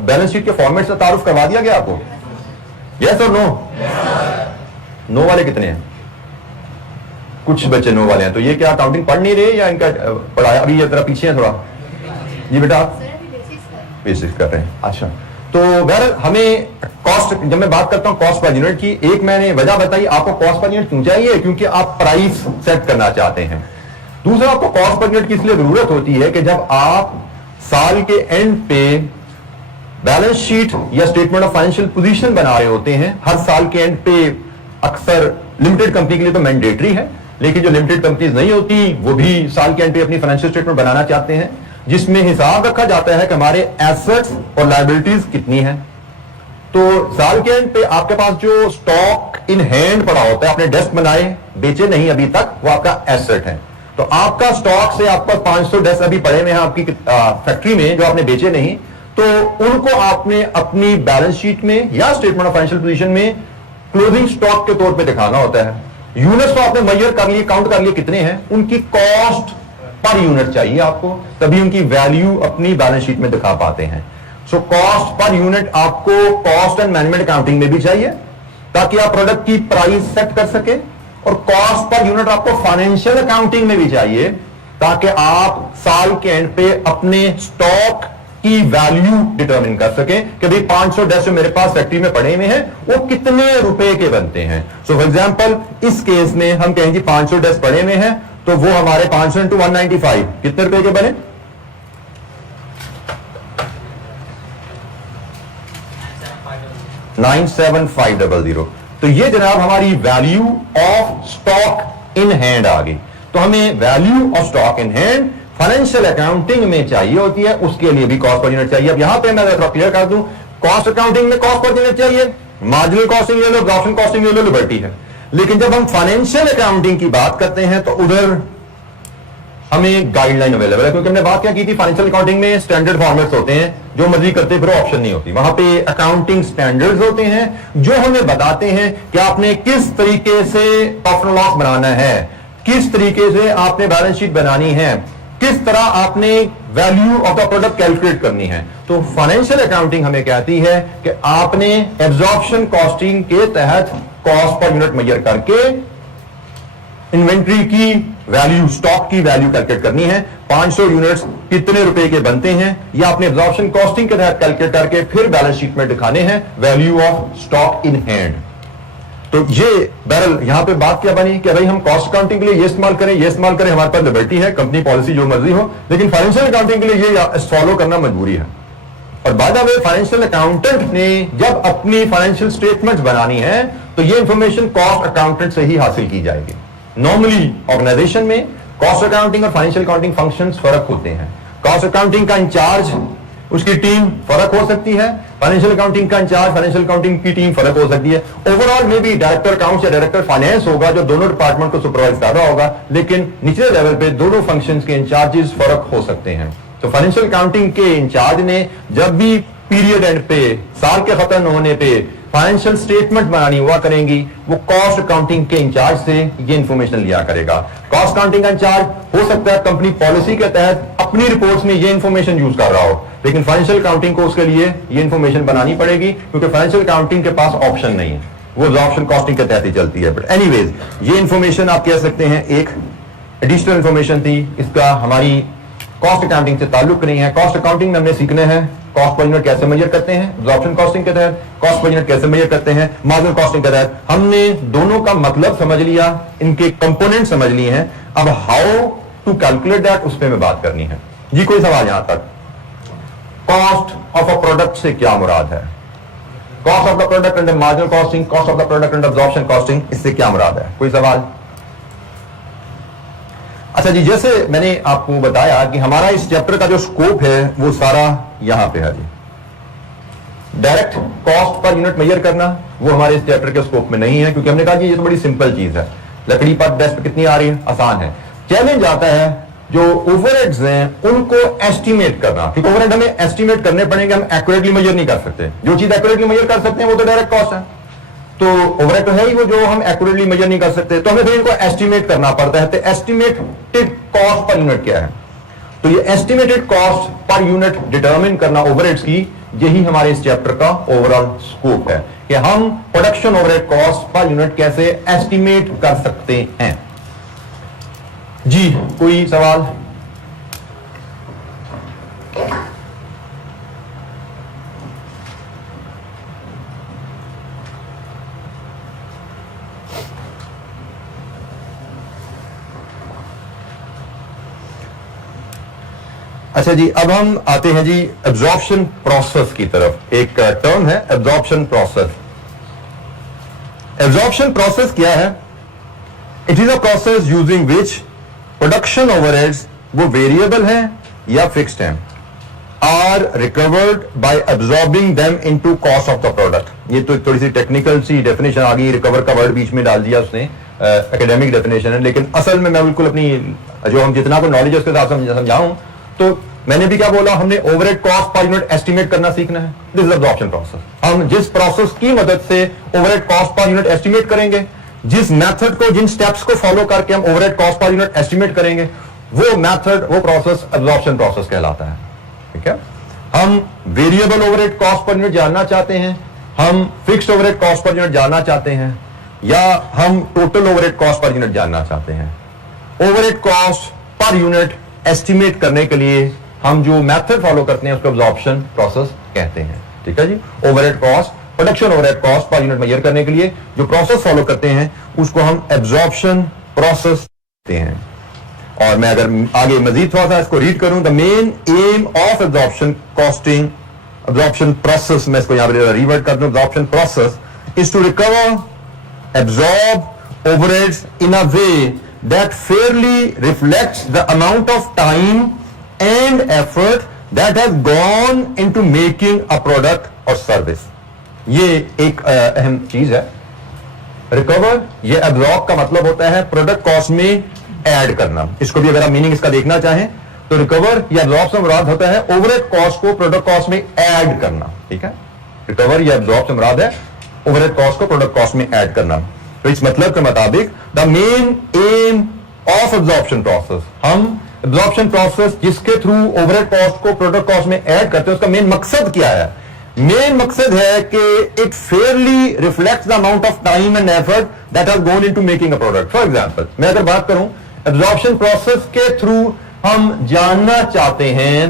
बैलेंस शीट के फॉर्मेट से तारुफ करवा दिया गया आपको? यस और नो? नो वाले कितने हैं? कुछ बच्चे नो वाले हैं। तो ये क्या अकाउंटिंग पढ़ नहीं रहे या इनका पढ़ाया? अभी ये तरह पीछे है थोड़ा। जी बेटा बेसिक्स कर रहे हैं। अच्छा, तो बहरहाल हमें कॉस्ट, जब मैं बात करता हूं कॉस्ट पर यूनिट की, एक मैंने वजह बताई आपको कॉस्ट पर यूनिट क्यों चाहिए, क्योंकि आप प्राइस सेट करना चाहते हैं। दूसरा, आपको कॉस्ट पर यूनिट की इसलिए जरूरत होती है कि जब आप साल के एंड पे बैलेंस शीट या स्टेटमेंट ऑफ फाइनेंशियल पोजीशन बना रहे होते हैं, हर साल के एंड पे अक्सर लिमिटेड कंपनी के लिए तो मैंडेटरी है, लेकिन जो लिमिटेड कंपनीज नहीं होती वो भी साल के एंड पे अपनी फाइनेंशियल स्टेटमेंट बनाना चाहते हैं, जिसमें हिसाब रखा जाता है कि हमारे एसेट्स और लायबिलिटीज कितनी है। तो साल के एंड पे आपके पास जो स्टॉक इन हैंड पड़ा होता है, आपने डेस्क बनाए बेचे नहीं अभी तक, वो आपका एसेट है। तो आपका स्टॉक से आपका 500 डेस्क अभी पड़े हुए हैं आपकी फैक्ट्री में जो आपने बेचे नहीं, तो उनको आपने अपनी बैलेंस शीट में या स्टेटमेंट ऑफ फाइनेंशियल पोजीशन में क्लोजिंग स्टॉक के तौर पे दिखाना होता है। यूनिट्स को आपने मेजर कर लिए, काउंट कर लिए कितने हैं, उनकी कॉस्ट पर यूनिट चाहिए आपको, तभी उनकी वैल्यू अपनी बैलेंस शीट में दिखा पाते हैं। सो कॉस्ट पर यूनिट आपको कॉस्ट एंड मैनेजमेंट अकाउंटिंग में भी चाहिए ताकि आप प्रोडक्ट की प्राइस सेट कर सके, और कॉस्ट पर यूनिट आपको फाइनेंशियल अकाउंटिंग में भी चाहिए ताकि आप साल के एंड पे अपने स्टॉक की वैल्यू डिटरमिन कर सके कि भाई 500 डेस्क जो मेरे पास फैक्ट्री में पड़े हुए हैं वो कितने रुपए के बनते हैं। सो फॉर एग्जांपल इस केस में हम कहेंगे 500 डेस्क पड़े हुए हैं, तो वो हमारे 500 इंटू 195 कितने रुपए के बने? 97500। तो ये जनाब हमारी value of stock in hand आ गई। तो हमें value of stock in hand financial accounting में चाहिए होती है, उसके लिए भी कॉस्ट पर यूनिट चाहिए। अब यहां पे मैं थोड़ा क्लियर कर दूं, कॉस्ट अकाउंटिंग में कॉस्ट पर यूनिट चाहिए, मार्जिनल कॉस्टिंग ले लो, एब्जॉर्प्शन कॉस्टिंग ले लो, लिबर्टी है। लेकिन जब हम फाइनेंशियल अकाउंटिंग की बात करते हैं तो उधर हमें गाइडलाइन अवेलेबल है, क्योंकि हमने बात क्या की थी, फाइनेंशियल अकाउंटिंग में स्टैंडर्ड फॉर्मेट्स होते हैं, जो मर्जी करते फिर ऑप्शन नहीं होती। वहां पे अकाउंटिंग स्टैंडर्ड्स होते हैं जो हमें बताते हैं कि आपने किस तरीके से प्रॉफिट एंड लॉस बनाना है, किस तरीके से आपने बैलेंस शीट बनानी है, किस तरह आपने value of the product calculate करनी है। तो फाइनेंशियल अकाउंटिंग हमें कहती है कि आपने एब्जॉर्प्शन कॉस्टिंग के तहत कॉस्ट पर यूनिट मेजर करके इन्वेंट्री की वैल्यू, स्टॉक की वैल्यू कैलकुलेट करनी है। 500 यूनिट्स कितने रुपए के बनते हैं, या आपने एब्जॉर्प्शन कॉस्टिंग के तहत कैलकुलेट करके फिर बैलेंस शीट में दिखाने हैं value of stock in hand. तो ये बहरहाल यहां पे बात क्या बनी कि भाई हम कॉस्ट अकाउंटिंग के लिए ये इस्तेमाल करें, ये इस्तेमाल करें, हमारे पास लिबर्टी है, कंपनी पॉलिसी जो मर्जी हो, लेकिन फाइनेंशियल अकाउंटिंग के लिए ये फॉलो करना मजबूरी है। और by the way financial accountant ने जब अपनी फाइनेंशियल स्टेटमेंट्स बनानी है तो ये इंफॉर्मेशन कॉस्ट अकाउंटेंट से ही हासिल की जाएगी। नॉर्मली ऑर्गेनाइजेशन में कॉस्ट अकाउंटिंग और फाइनेंशियल अकाउंटिंग फंक्शंस फर्क होते हैं। कॉस्ट अकाउंटिंग का इंचार्ज, उसकी टीम फर्क हो सकती है, फाइनेंशियल अकाउंटिंग का इंचार्ज, फाइनेंशियल अकाउंटिंग की टीम फर्क हो सकती है। ओवरऑल में भी डायरेक्टर अकाउंट्स या डायरेक्टर फाइनेंस होगा जो दोनों डिपार्टमेंट को सुपरवाइज कर रहा होगा, लेकिन निचले लेवल पे दोनों फंक्शंस के इंचार्जेस फर्क हो सकते हैं। तो फाइनेंशियल अकाउंटिंग के इंचार्ज ने जब भी पीरियड एंड पे, साल के खत्म होने पे फाइनेंशियल स्टेटमेंट बनानी हुआ करेंगी, वो कॉस्ट अकाउंटिंग के इंचार्ज से ये इंफॉर्मेशन लिया करेगा। कॉस्ट अकाउंटिंग का इंचार्ज हो सकता है कंपनी पॉलिसी के तहत अपनी रिपोर्ट्स में ये इंफॉर्मेशन यूज कर रहा हो, लेकिन फाइनेंशियल अकाउंटिंग को उसके लिए ये इंफॉर्मेशन बनानी पड़ेगी, क्योंकि फाइनेंशियल अकाउंटिंग के पास ऑप्शन नहीं है, वो एब्जॉर्प्शन कॉस्टिंग के तहत ही चलती है। बट एनीवेज ये इंफॉर्मेशन आप कह सकते हैं एक एडिशनल इंफॉर्मेशन थी, इसका हमारी कॉस्ट अकाउंटिंग से ताल्लुक नहीं है। कॉस्ट अकाउंटिंग में हमने सीखना है कॉस्ट पर यूनिट कैसे मेजर करते हैं, एब्जॉर्प्शन कॉस्टिंग के तहत कॉस्ट पर यूनिट कैसे मेजर करते हैं, मार्जिनल कॉस्टिंग के तहत। हमने दोनों का मतलब समझ लिया, इनके कंपोनेंट समझ लिए हैं, अब हाउ टू कैलकुलेट दैट उस पर मैं बात करनी है। जी कोई सवाल यहां तक? कॉस्ट ऑफ अ प्रोडक्ट से क्या मुराद है? Cost of the product under marginal costing, cost of the product under absorption costing, इससे क्या मुराद है? कोई सवाल? अच्छा जी, जैसे मैंने आपको बताया कि हमारा इस चैप्टर का जो स्कोप है वो सारा यहां पे है जी। Direct cost per unit measure करना वो हमारे इस चैप्टर के स्कोप में नहीं है, क्योंकि हमने कहा कि ये तो बड़ी सिंपल चीज है, लकड़ी पर डेस्क कितनी आ रही है, आसान है। चैलेंज आता है जो ओवरहेड्स हैं उनको एस्टिमेट करना, क्योंकि ओवरहेड हमें एस्टिमेट करने पड़ेंगे, हम एक्यूरेटली मेजर नहीं कर सकते। जो चीज एक्यूरेटली मेजर कर सकते हैं वो तो डायरेक्ट कॉस्ट है, तो ओवरहेड तो है ही वो जो हम एक्यूरेटली मेजर नहीं कर सकते, तो हमें फिर इनको एस्टिमेट करना पड़ता है। तो एस्टिमेटेड कॉस्ट पर यूनिट क्या है? तो ये estimated cost per unit determine करना ओवरहेड्स की, यही हमारे इस चैप्टर का ओवरऑल स्कोप है। कि हम production overhead cost per unit कैसे एस्टिमेट कर सकते हैं। जी कोई सवाल? अच्छा जी, अब हम आते हैं जी एब्जॉर्प्शन प्रोसेस की तरफ। एक टर्म है एब्जॉर्प्शन प्रोसेस। एब्जॉर्प्शन प्रोसेस क्या है? It is a process using which production overheads, वो वेरिएबल है या फिक्स्ड है, are recovered by absorbing them into cost of the product. ये तो थोड़ी सी टेक्निकल सी डेफिनेशन आ गई, रिकवर का वर्ड बीच में डाल दिया उसने, एकेडमिक डेफिनेशन है, लेकिन असल में मैं बिल्कुल अपनी जो हम जितना को नॉलेज है उसके साथ समझाऊं तो मैंने भी क्या बोला, हमने overhead cost per unit estimate करना सीखना है। This is absorption process. हम जिस प्रोसेस की मदद से overhead cost per unit estimate करेंगे, जिस मेथड को, जिन स्टेप्स को फॉलो करके हम overhead cost per unit estimate करेंगे, वो मेथड, वो प्रोसेस एब्जॉर्प्शन प्रोसेस कहलाता है। ठीक है, हम variable overhead cost per unit जानना चाहते हैं, हम fixed overhead cost per unit जानना चाहते हैं, या हम total overhead cost per unit जानना चाहते हैं। Overhead cost per unit estimate करने के लिए हम जो मेथड फॉलो करते हैं उसको एब्जॉर्प्शन प्रोसेस कहते हैं। ठीक है जी, overhead cost, production overhead cost per unit measure करने के लिए जो प्रोसेस फॉलो करते हैं उसको हम एब्जॉर्प्शन प्रोसेस कहते हैं। और मैं अगर आगे मजीद थोड़ा सा इसको रीड करूं, the main aim of absorption costing, absorption process, मैं इसको यहां पर रिवर्ट कर दूं, absorption process is to recover, absorb overheads in a way that fairly reflects the amount of time and effort that has gone into making a product or service। ये एक अहम चीज है। रिकवर, ये एब्जॉर्ब का मतलब होता है प्रोडक्ट कॉस्ट में ऐड करना। इसको भी अगर आप मीनिंग इसका देखना चाहें तो रिकवर या एब्जॉर्ब से मुराद होता है ओवरहेड कॉस्ट को प्रोडक्ट कॉस्ट में ऐड करना। ठीक है, रिकवर या एब्जॉर्ब से मुराद है ओवरहेड कॉस्ट को प्रोडक्ट कॉस्ट में ऐड करना। तो इस मतलब के मुताबिक the main aim of absorption process, हम एब्जॉर्प्शन प्रोसेस जिसके थ्रू ओवरहेड कॉस्ट को प्रोडक्ट कॉस्ट में ऐड करते हैं, उसका मेन मकसद क्या है? मेन मकसद है कि it Fairlie reflects the amount of time and effort that has gone into making a product. For example, मैं अगर बात करूं एब्जॉर्प्शन प्रोसेस के थ्रू हम जानना चाहते हैं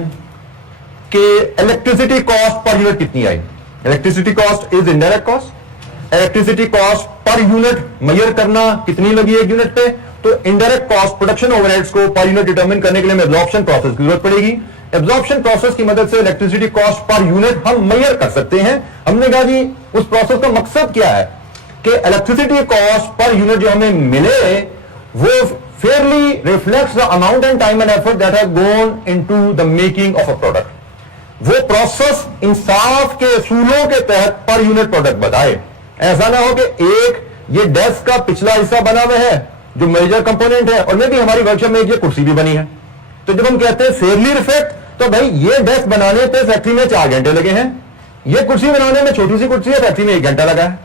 कि इलेक्ट्रिसिटी कॉस्ट पर यूनिट कितनी आई। Electricity cost is indirect cost. Electricity cost per unit measure करना कितनी लगी एक यूनिट पे, तो इनडायरेक्ट कॉस्ट प्रोडक्शन ओवरहेड्स को पर यूनिट डिटरमिन करने के लिए हमें एब्जॉर्प्शन प्रोसेस की जरूरत पड़ेगी। एब्जॉर्प्शन प्रोसेस की मदद से इलेक्ट्रिसिटी कॉस्ट पर यूनिट हम मेजर कर सकते हैं। हमने कहा जी उस प्रोसेस का मकसद क्या है कि इलेक्ट्रिसिटी कॉस्ट पर यूनिट जो हमें मिले वो Fairlie reflects the amount and time and effort that has gone into the making of a product. वो प्रोसेस इंसाफ के असूलों के तहत पर यूनिट प्रोडक्ट बताए। ऐसा ना हो कि एक ये डेस्क का पिछला हिस्सा बना हुआ है जो मेजर कंपोनेंट है, और में भी हमारी वर्कशॉप में एक ये कुर्सी भी बनी है, तो जब हम कहते हैं फेयरली रिफ्लेक्ट, तो भाई ये डेस्क बनाने पे फैक्ट्री में 4 घंटे लगे हैं, ये कुर्सी बनाने में छोटी सी कुर्सी है, फैक्ट्री में 1 घंटा लगा है।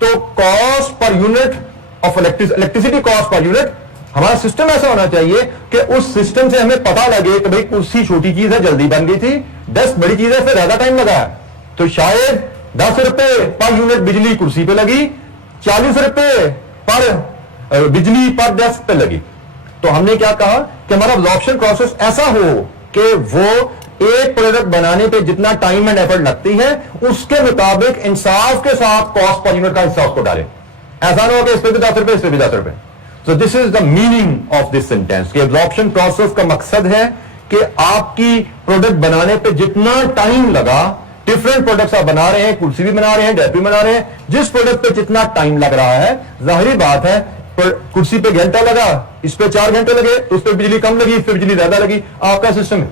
तो cost per unit of electricity cost per unit, हमारा सिस्टम ऐसा होना चाहिए कि उस सिस्टम से हमें पता लगे कि भाई कुर्सी छोटी चीज है, जल्दी बन गई थी, डेस्क बड़ी चीज है, फिर ज्यादा टाइम लगा है, तो शायद 10 रुपए पर यूनिट बिजली कुर्सी पे लगी, 40 रुपए पर बिजली पर डेस्क पे लगी। तो हमने क्या कहा कि हमारा एब्जॉर्प्शन प्रोसेस ऐसा हो कि वो एक प्रोडक्ट बनाने पे जितना टाइम एंड एफर्ट लगती है उसके मुताबिक इंसाफ के साथ कॉस्ट पर यूनिट का हिस्सा उसको डाले। ऐसा ना हो कि इस पे भी 10 रुपए, इस पे भी 10 रुपए। So this is the meaning of this sentence कि एब्जॉर्प्शन प्रोसेस का मकसद है कि आपकी प्रोडक्ट बनाने पे जितना टाइम लगा, डिफरेंट प्रोडक्ट्स आप बना रहे हैं, कुर्सी भी बना रहे हैं, डेस्क भी बना रहे हैं, जिस प्रोडक्ट पे जितना टाइम लग रहा है, जाहिर बात है कुर्सी पे घंटा लगा, इस पे 4 घंटे लगे, उस पे बिजली कम लगी, इस पे बिजली ज्यादा लगी। आपका सिस्टम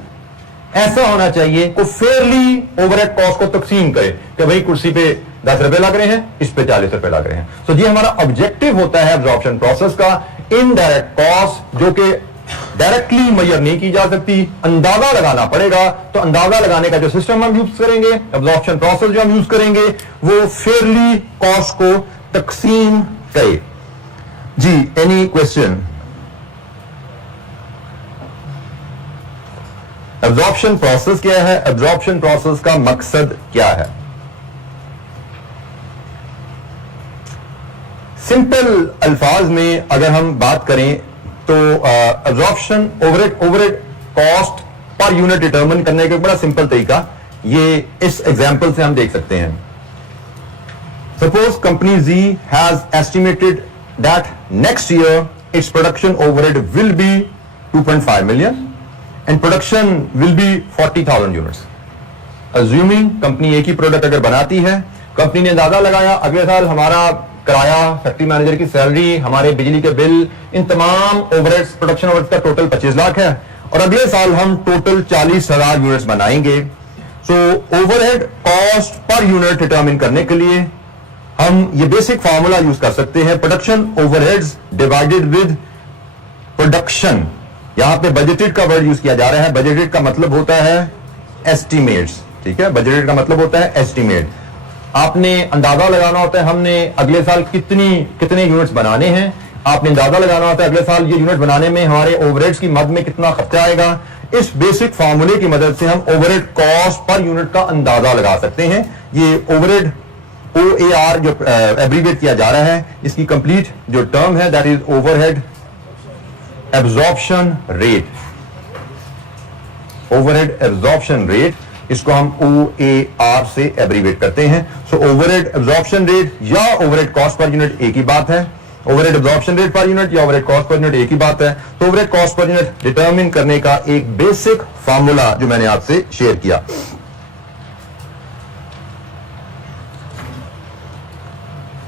ऐसा होना चाहिए को फेयरली ओवरहेड कॉस्ट को तकसीम करे कि भाई कुर्सी पे 10 रुपए लग रहे हैं, इस पे 40 रुपए लग रहे हैं। तो ये हमारा ऑब्जेक्टिव होता है एब्जॉर्प्शन प्रोसेस का। इनडायरेक्ट कॉस्ट जो कि डायरेक्टली मेजर नहीं की जा सकती, अंदाजा लगाना पड़ेगा, तो अंदाजा लगाने का जो सिस्टम हम यूज करेंगे, एब्जॉर्प्शन प्रोसेस जो हम यूज करेंगे, वो फेयरली कॉस्ट को तकसीम करे। जी, एनी क्वेश्चन? एब्जॉर्प्शन प्रोसेस क्या है? एब्जॉर्प्शन प्रोसेस का मकसद क्या है? सिंपल अल्फाज में अगर हम बात करें तो absorption overhead cost per unit determine करने का एक बड़ा सिंपल तरीका ये इस एग्जांपल से हम देख सकते हैं. Suppose company Z has estimated that next year its production overhead will be 2.5 million and production will be 40,000 units. Assuming company एक ही प्रोडक्ट अगर बनाती है, कंपनी ने अंदाजा लगाया अगले साल हमारा किराया, फैक्ट्री मैनेजर की सैलरी, हमारे बिजली के बिल, इन तमाम ओवरहेड्स, प्रोडक्शन ओवरहेड्स का टोटल 25 लाख है और अगले साल हम टोटल 40,000 यूनिट्स बनाएंगे. So overhead cost per unit determine करने के लिए हम ये बेसिक फार्मूला यूज कर सकते हैं, production overheads divided with production. यहां पे बजटेड का वर्ड यूज किया जा रहा है. बजटेड का मतलब होता है एस्टिमेट्स, ठीक है. बजटेड का मतलब होता है एस्टिमेट. आपने अंदाजा लगाना होता है हमने अगले साल कितने यूनिट्स बनाने हैं. आपने अंदाजा लगाना होता है अगले साल ये यूनिट बनाने में हमारे ओवरहेड्स की मद में कितना खर्चा आएगा. इस बेसिक फार्मूले की मदद से हम ओवरहेड कॉस्ट पर यूनिट का अंदाजा लगा सकते हैं. ये ओवरहेड OAR जो एब्रीविएट किया जा रहा है, इसकी कंप्लीट जो टर्म है that is overhead absorption rate. Overhead absorption rate, इसको हम OAR से एब्रीविएट करते हैं. सो ओवरहेड एब्जॉर्प्शन रेट या ओवरहेड कॉस्ट पर यूनिट एक ही बात है. Overhead absorption rate per unit या ओवरहेड कॉस्ट पर यूनिट एक ही बात है. तो overhead cost per unit determine करने का एक बेसिक फार्मूला जो मैंने आपसे शेयर किया.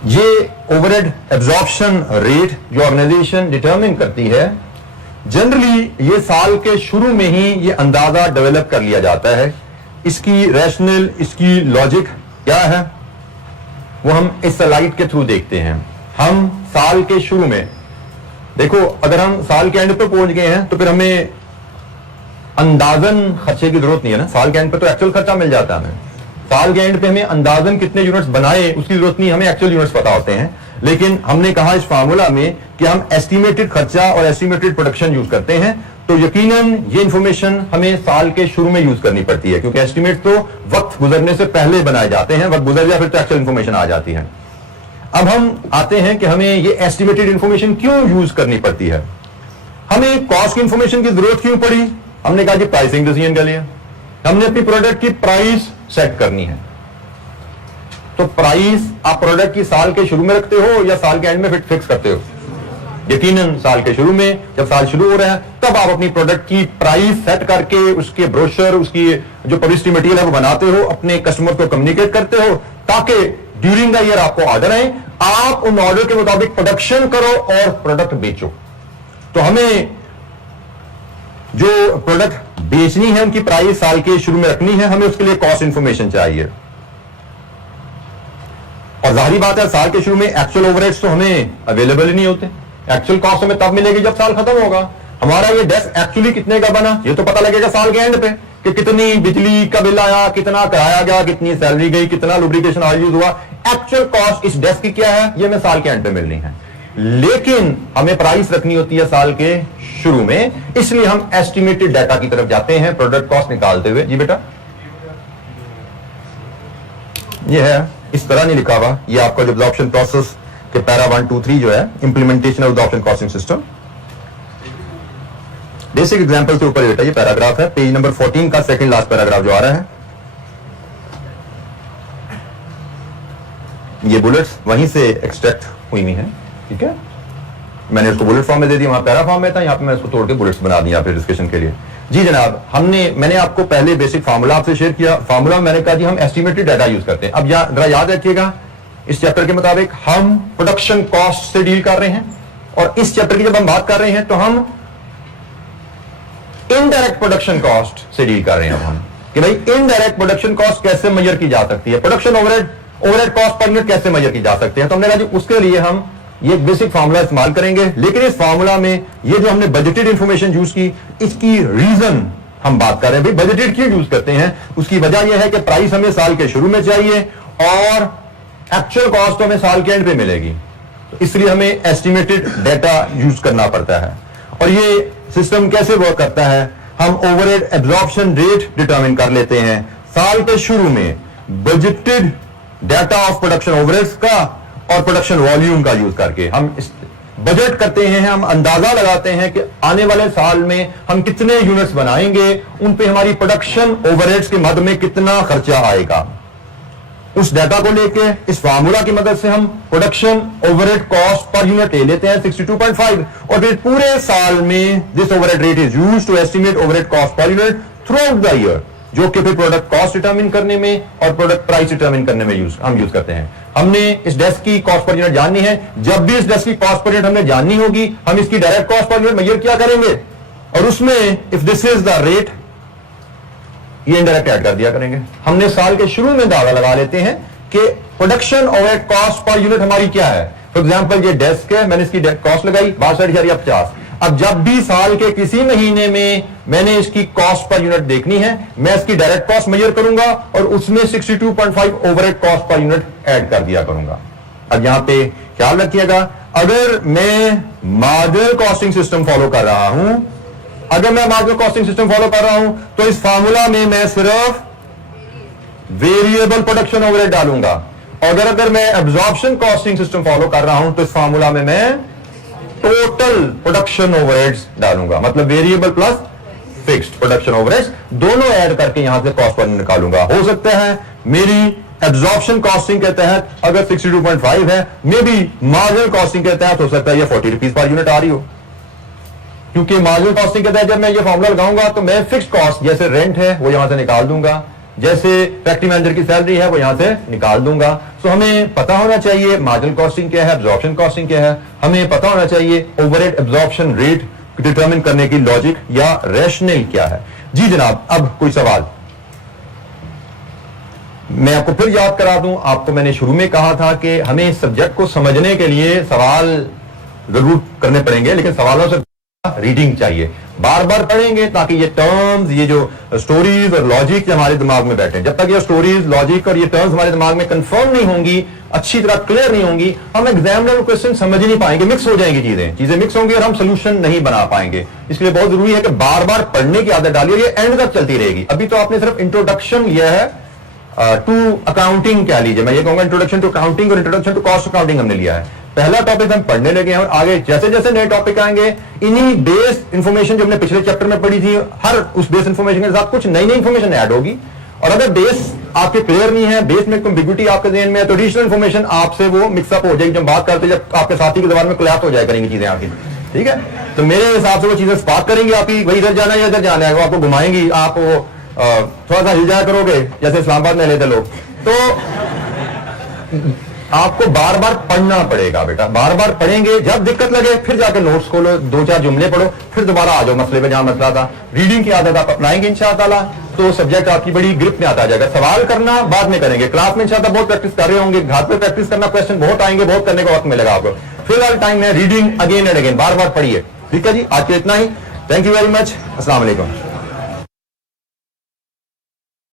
ये ओवरहेड एब्जॉर्प्शन रेट जो ऑर्गेनाइजेशन डिटरमिन करती है, जनरली ये साल के शुरू में ही ये अंदाजा डेवलप कर लिया जाता है. इसकी रैशनल, इसकी लॉजिक क्या है वो हम इस स्लाइड के थ्रू देखते हैं. हम साल के शुरू में देखो, अगर हम साल के एंड पे पहुंच गए हैं तो फिर हमें अंदाजन खर्चे की जरूरत नहीं है ना. साल के एंड पे तो एक्चुअल खर्चा मिल जाता है हमें. साल के एंड पे हमें अंदाजन कितने यूनिट्स बनाए उसकी जरूरत नहीं, हमें एक्चुअल यूनिट्स पता होते हैं. लेकिन हमने कहा इस फार्मूला में कि हम एस्टिमेटेड खर्चा और एस्टिमेटेड प्रोडक्शन यूज करते हैं, तो यकीनन ये इंफॉर्मेशन हमें साल के शुरू में यूज करनी पड़ती है, क्योंकि एस्टिमेट तो वक्त गुजरने से पहले बनाए जाते हैं. वक्त गुजर गया फिर तो एक्चुअल इंफॉर्मेशन आ जाती है. अब हम आते हैं कि हमें ये एस्टिमेटेड इंफॉर्मेशन क्यों यूज करनी पड़ती है. हमें कॉस्ट की इंफॉर्मेशन की जरूरत क्यों पड़ी. हमने कहा जी प्राइसिंग डिसीजन के लिए हमने अपनी प्रोडक्ट की प्राइस सेट करनी है. तो प्राइस आप प्रोडक्ट की साल के शुरू में रखते हो या साल के एंड में फिक्स करते हो. यकीनन साल के शुरू में, जब साल शुरू हो रहा है तब आप अपनी प्रोडक्ट की प्राइस सेट करके उसके ब्रोशर, उसकी जो पब्लिसिटी मटेरियल है वो बनाते हो, अपने कस्टमर को कम्युनिकेट करते हो ताकि ड्यूरिंग द ईयर आपको ऑर्डर आए, आप उन ऑर्डर के मुताबिक प्रोडक्शन करो और प्रोडक्ट बेचो. तो हमें जो प्रोडक्ट बेचनी है उनकी प्राइस साल के शुरू में रखनी है, हमें उसके लिए कॉस्ट इंफॉर्मेशन चाहिए. और जाहिर बात है साल के शुरू में एक्चुअल ओवरहेड्स तो हमें अवेलेबल ही नहीं होते. एक्चुअल कॉस्ट हमें तब मिलेगी जब साल खत्म होगा. हमारा ये डेस्क एक्चुअली कितने का बना ये तो पता लगेगा साल के एंड पे, कि कितनी बिजली का बिल आया, कितना कराया गया, कितनी सैलरी गई, कितना लुब्रिकेशन ऑयल यूज हुआ. एक्चुअल कॉस्ट इस डेस्क की क्या है ये हमें साल के एंड पे मिलनी है. लेकिन हमें प्राइस रखनी होती है साल के शुरू में, इसलिए हम एस्टिमेटेड डाटा की तरफ जाते हैं प्रोडक्ट कॉस्ट निकालते हुए. जी बेटा, ये है, इस तरह नहीं लिखा हुआ. ये आपका जो एब्जॉर्प्शन प्रोसेस के पैरा 1, 2, 3 जो है, implementation of absorption costing system. Basic example से ऊपर बेटा ये पैराग्राफ है, पेज नंबर 14 का सेकंड लास्ट पैराग्राफ जो आ रहा है. ये बुलेट्स वहीं से एक्सट्रैक्ट हुई हुई हैं, ठीक है. मैंने उसको बुलेट फॉर्म में दे दिया, वहां पैरा फॉर्म में था, यहां पे मैं इसको तोड़ के बुलेट्स बना दिया फिर डिस्कशन के लिए. जी जनाब, मैंने आपको पहले बेसिक फार्मूला आपसे शेयर किया. फार्मूला मैंने कहा जी हम एस्टिमेटेड डाटा यूज करते हैं. अब जरा याद रखिएगा, इस चैप्टर के मुताबिक हम प्रोडक्शन कॉस्ट से डील कर रहे हैं, और इस चैप्टर की जब हम बात कर रहे हैं तो हम इनडायरेक्ट प्रोडक्शन कॉस्ट से डील कर रहे हैं. हम कि भाई इनडायरेक्ट प्रोडक्शन कॉस्ट कैसे मेजर की जा सकती है, production overhead cost per unit कैसे मेजर की जा सकती है. तो हमने कहा जी उसके लिए हम ये बेसिक फार्मूला इस्तेमाल करेंगे. लेकिन इस फार्मूला में ये जो हमने बजटेड इंफॉर्मेशन यूज की, इसकी रीजन हम बात कर रहे हैं. भाई बजटेड क्यों यूज करते हैं, उसकी वजह यह है कि प्राइस हमें साल के शुरू में चाहिए और एक्चुअल कॉस्ट हमें साल के एंड पे मिलेगी. तो इसलिए हमें एस्टिमेटेड डाटा यूज करना पड़ता है. और ये सिस्टम कैसे वर्क करता है, हम ओवरहेड एब्जॉर्प्शन रेट डिटरमिन कर लेते हैं साल के शुरू में, budgeted data of production overheads का और प्रोडक्शन वॉल्यूम का यूज करके हम बजट करते हैं, हम अंदाजा लगाते हैं कि आने वाले साल में हम कितने यूनिट्स बनाएंगे, उन पे हमारी प्रोडक्शन ओवरहेड्स के मद में कितना खर्चा आएगा। उस डाटा को लेके इस फार्मूला की मदद से हम production overhead cost per unit ले लेते हैं 62.5, और फिर पूरे साल में this overhead rate is used to estimate overhead cost per unit throughout the year, जो कि फिर प्रोडक्ट कॉस्ट डिटरमिन करने में और प्रोडक्ट प्राइस डिटरमिन करने में हम यूज करते हैं। हमने इस डेस्क की कॉस्ट पर यूनिट जाननी है, जब भी इस डेस्क की कॉस्ट पर यूनिट हमने जाननी होगी, हम इसकी direct cost per unit measure क्या करेंगे, और उसमें if this is the rate, ये इनडायरेक्ट ऐड कर दिया करेंगे। हमने साल के शुरू में अंदाजा लगा लेते हैं कि production overhead cost per unit हमारी क्या है। फॉर एग्जांपल ये डेस्क है, मैंने इसकी कॉस्ट लगाई 62,50। अब जब भी साल के किसी महीने में मैंने इसकी कॉस्ट पर यूनिट देखनी है, मैं इसकी डायरेक्ट कॉस्ट मेजर करूंगा और उसमें 62.5 overhead cost per unit add कर दिया करूंगा। अब यहां पे ख्याल रखिएगा, अगर मैं मार्जिनल कॉस्टिंग सिस्टम फॉलो कर रहा हूं, तो इस फार्मूला में मैं सिर्फ वेरिएबल प्रोडक्शन ओवरहेड डालूंगा, और अगर मैं एब्जॉर्प्शन कॉस्टिंग सिस्टम फॉलो कर रहा हूं तो इस फार्मूला में मैं टोटल प्रोडक्शन ओवरहेड्स डालूंगा, मतलब variable plus fixed production overheads दोनों ऐड करके यहां से कॉस्ट पर निकालूंगा। हो सकता है मेरी एब्जॉर्प्शन कॉस्टिंग के तहत अगर 62.5 है, मे बी मार्जिनल कॉस्टिंग के तहत हो सकता है ये 40 रुपीज पर यूनिट आ रही हो, क्योंकि मार्जिनल कॉस्टिंग के तहत जब मैं ये फॉर्मूला लगाऊंगा तो मैं फिक्स्ड कॉस्ट जैसे रेंट है वो यहां से निकाल दूंगा, जैसे फैक्ट्री मैनेजर की सैलरी है वो यहां से निकाल दूंगा। सो हमें पता होना चाहिए मार्जिनल कॉस्टिंग क्या है, एब्जॉर्प्शन कॉस्टिंग क्या है, हमें पता होना चाहिए ओवरहेड एब्जॉर्प्शन रेट डिटरमिन करने की लॉजिक या रैशनल क्या है। जी जनाब, अब कोई सवाल? मैं आपको फिर याद करा दूं, आपको मैंने शुरू में कहा था कि हमें इस सब्जेक्ट को समझने के लिए सवाल जरूर करने पड़ेंगे, लेकिन सवालों से रीडिंग चाहिए, बार बार पढ़ेंगे ताकि ये टर्म्स, ये जो स्टोरीज और लॉजिक हमारे दिमाग में बैठे। जब तक ये स्टोरीज, लॉजिक और ये टर्म्स हमारे दिमाग में कंफर्म नहीं होंगी, अच्छी तरह क्लियर नहीं होंगी, हम एग्जाम लेवल क्वेश्चन समझ ही नहीं पाएंगे, मिक्स हो जाएंगी चीजें मिक्स होंगी और हम सोल्यूशन नहीं बना पाएंगे। इसलिए बहुत जरूरी है कि बार बार पढ़ने की आदत डालिए, ये एंड तक चलती रहेगी। अभी तो आपने सिर्फ इंट्रोडक्शन लिया है टू अकाउंटिंग, क्या लीजिए, मैं ये कहूंगा इंट्रोडक्शन टू अकाउंटिंग और इंट्रोडक्शन टू कॉस्ट अकाउंटिंग हमने लिया है। पहला टॉपिक हम पढ़ने लगे हैं और आगे जैसे जैसे नए टॉपिक आएंगे, इन्हीं बेस इंफॉर्मेशन जो हमने पिछले चैप्टर में पढ़ी थी, हर उस बेस इंफॉर्मेशन के साथ कुछ नई नई इंफॉर्मेशन ऐड होगी। और अगर बेस आपके क्लियर नहीं है, बेस में कॉम्बिग्यूटी आपके ज़हन में है, तो एडिशनल इंफॉर्मेशन आपसे वो मिक्सअप हो जाएगी। जब बात करते जब आपके साथी के दरबार में क्लैश हो जाए करेंगी चीजें आपकी, ठीक है। तो मेरे हिसाब से वो चीजें स्पार्क करेंगी आपकी, वही इधर जाना है या इधर जाना है, वो आपको घुमाएंगी, आप वो थोड़ा सा हिल जाया करोगे जैसे इस्लामाबाद में लेते लोग। तो आपको बार बार पढ़ना पड़ेगा बेटा, बार बार पढ़ेंगे, जब दिक्कत लगे फिर जाकर नोट्स खोलो, 2-4 जुमले पढ़ो, फिर दोबारा आ जाओ मसले पे जहां मसला था। रीडिंग की आदत आप अपनाएंगे इंशाअल्लाह तो सब्जेक्ट आपकी बड़ी ग्रिप में आता जाएगा। सवाल करना बाद में करेंगे, क्लास में इंशाअल्लाह बहुत प्रैक्टिस कर रहे होंगे, घर पे प्रैक्टिस करना, क्वेश्चन बहुत आएंगे, बहुत करने का वक्त मिलेगा आपको। फिलहाल टाइम है रीडिंग अगेन एंड अगेन, बार बार पढ़िए, ठीक है जी। आज के इतना ही, थैंक यू वेरी मच, अस्सलाम वालेकुम।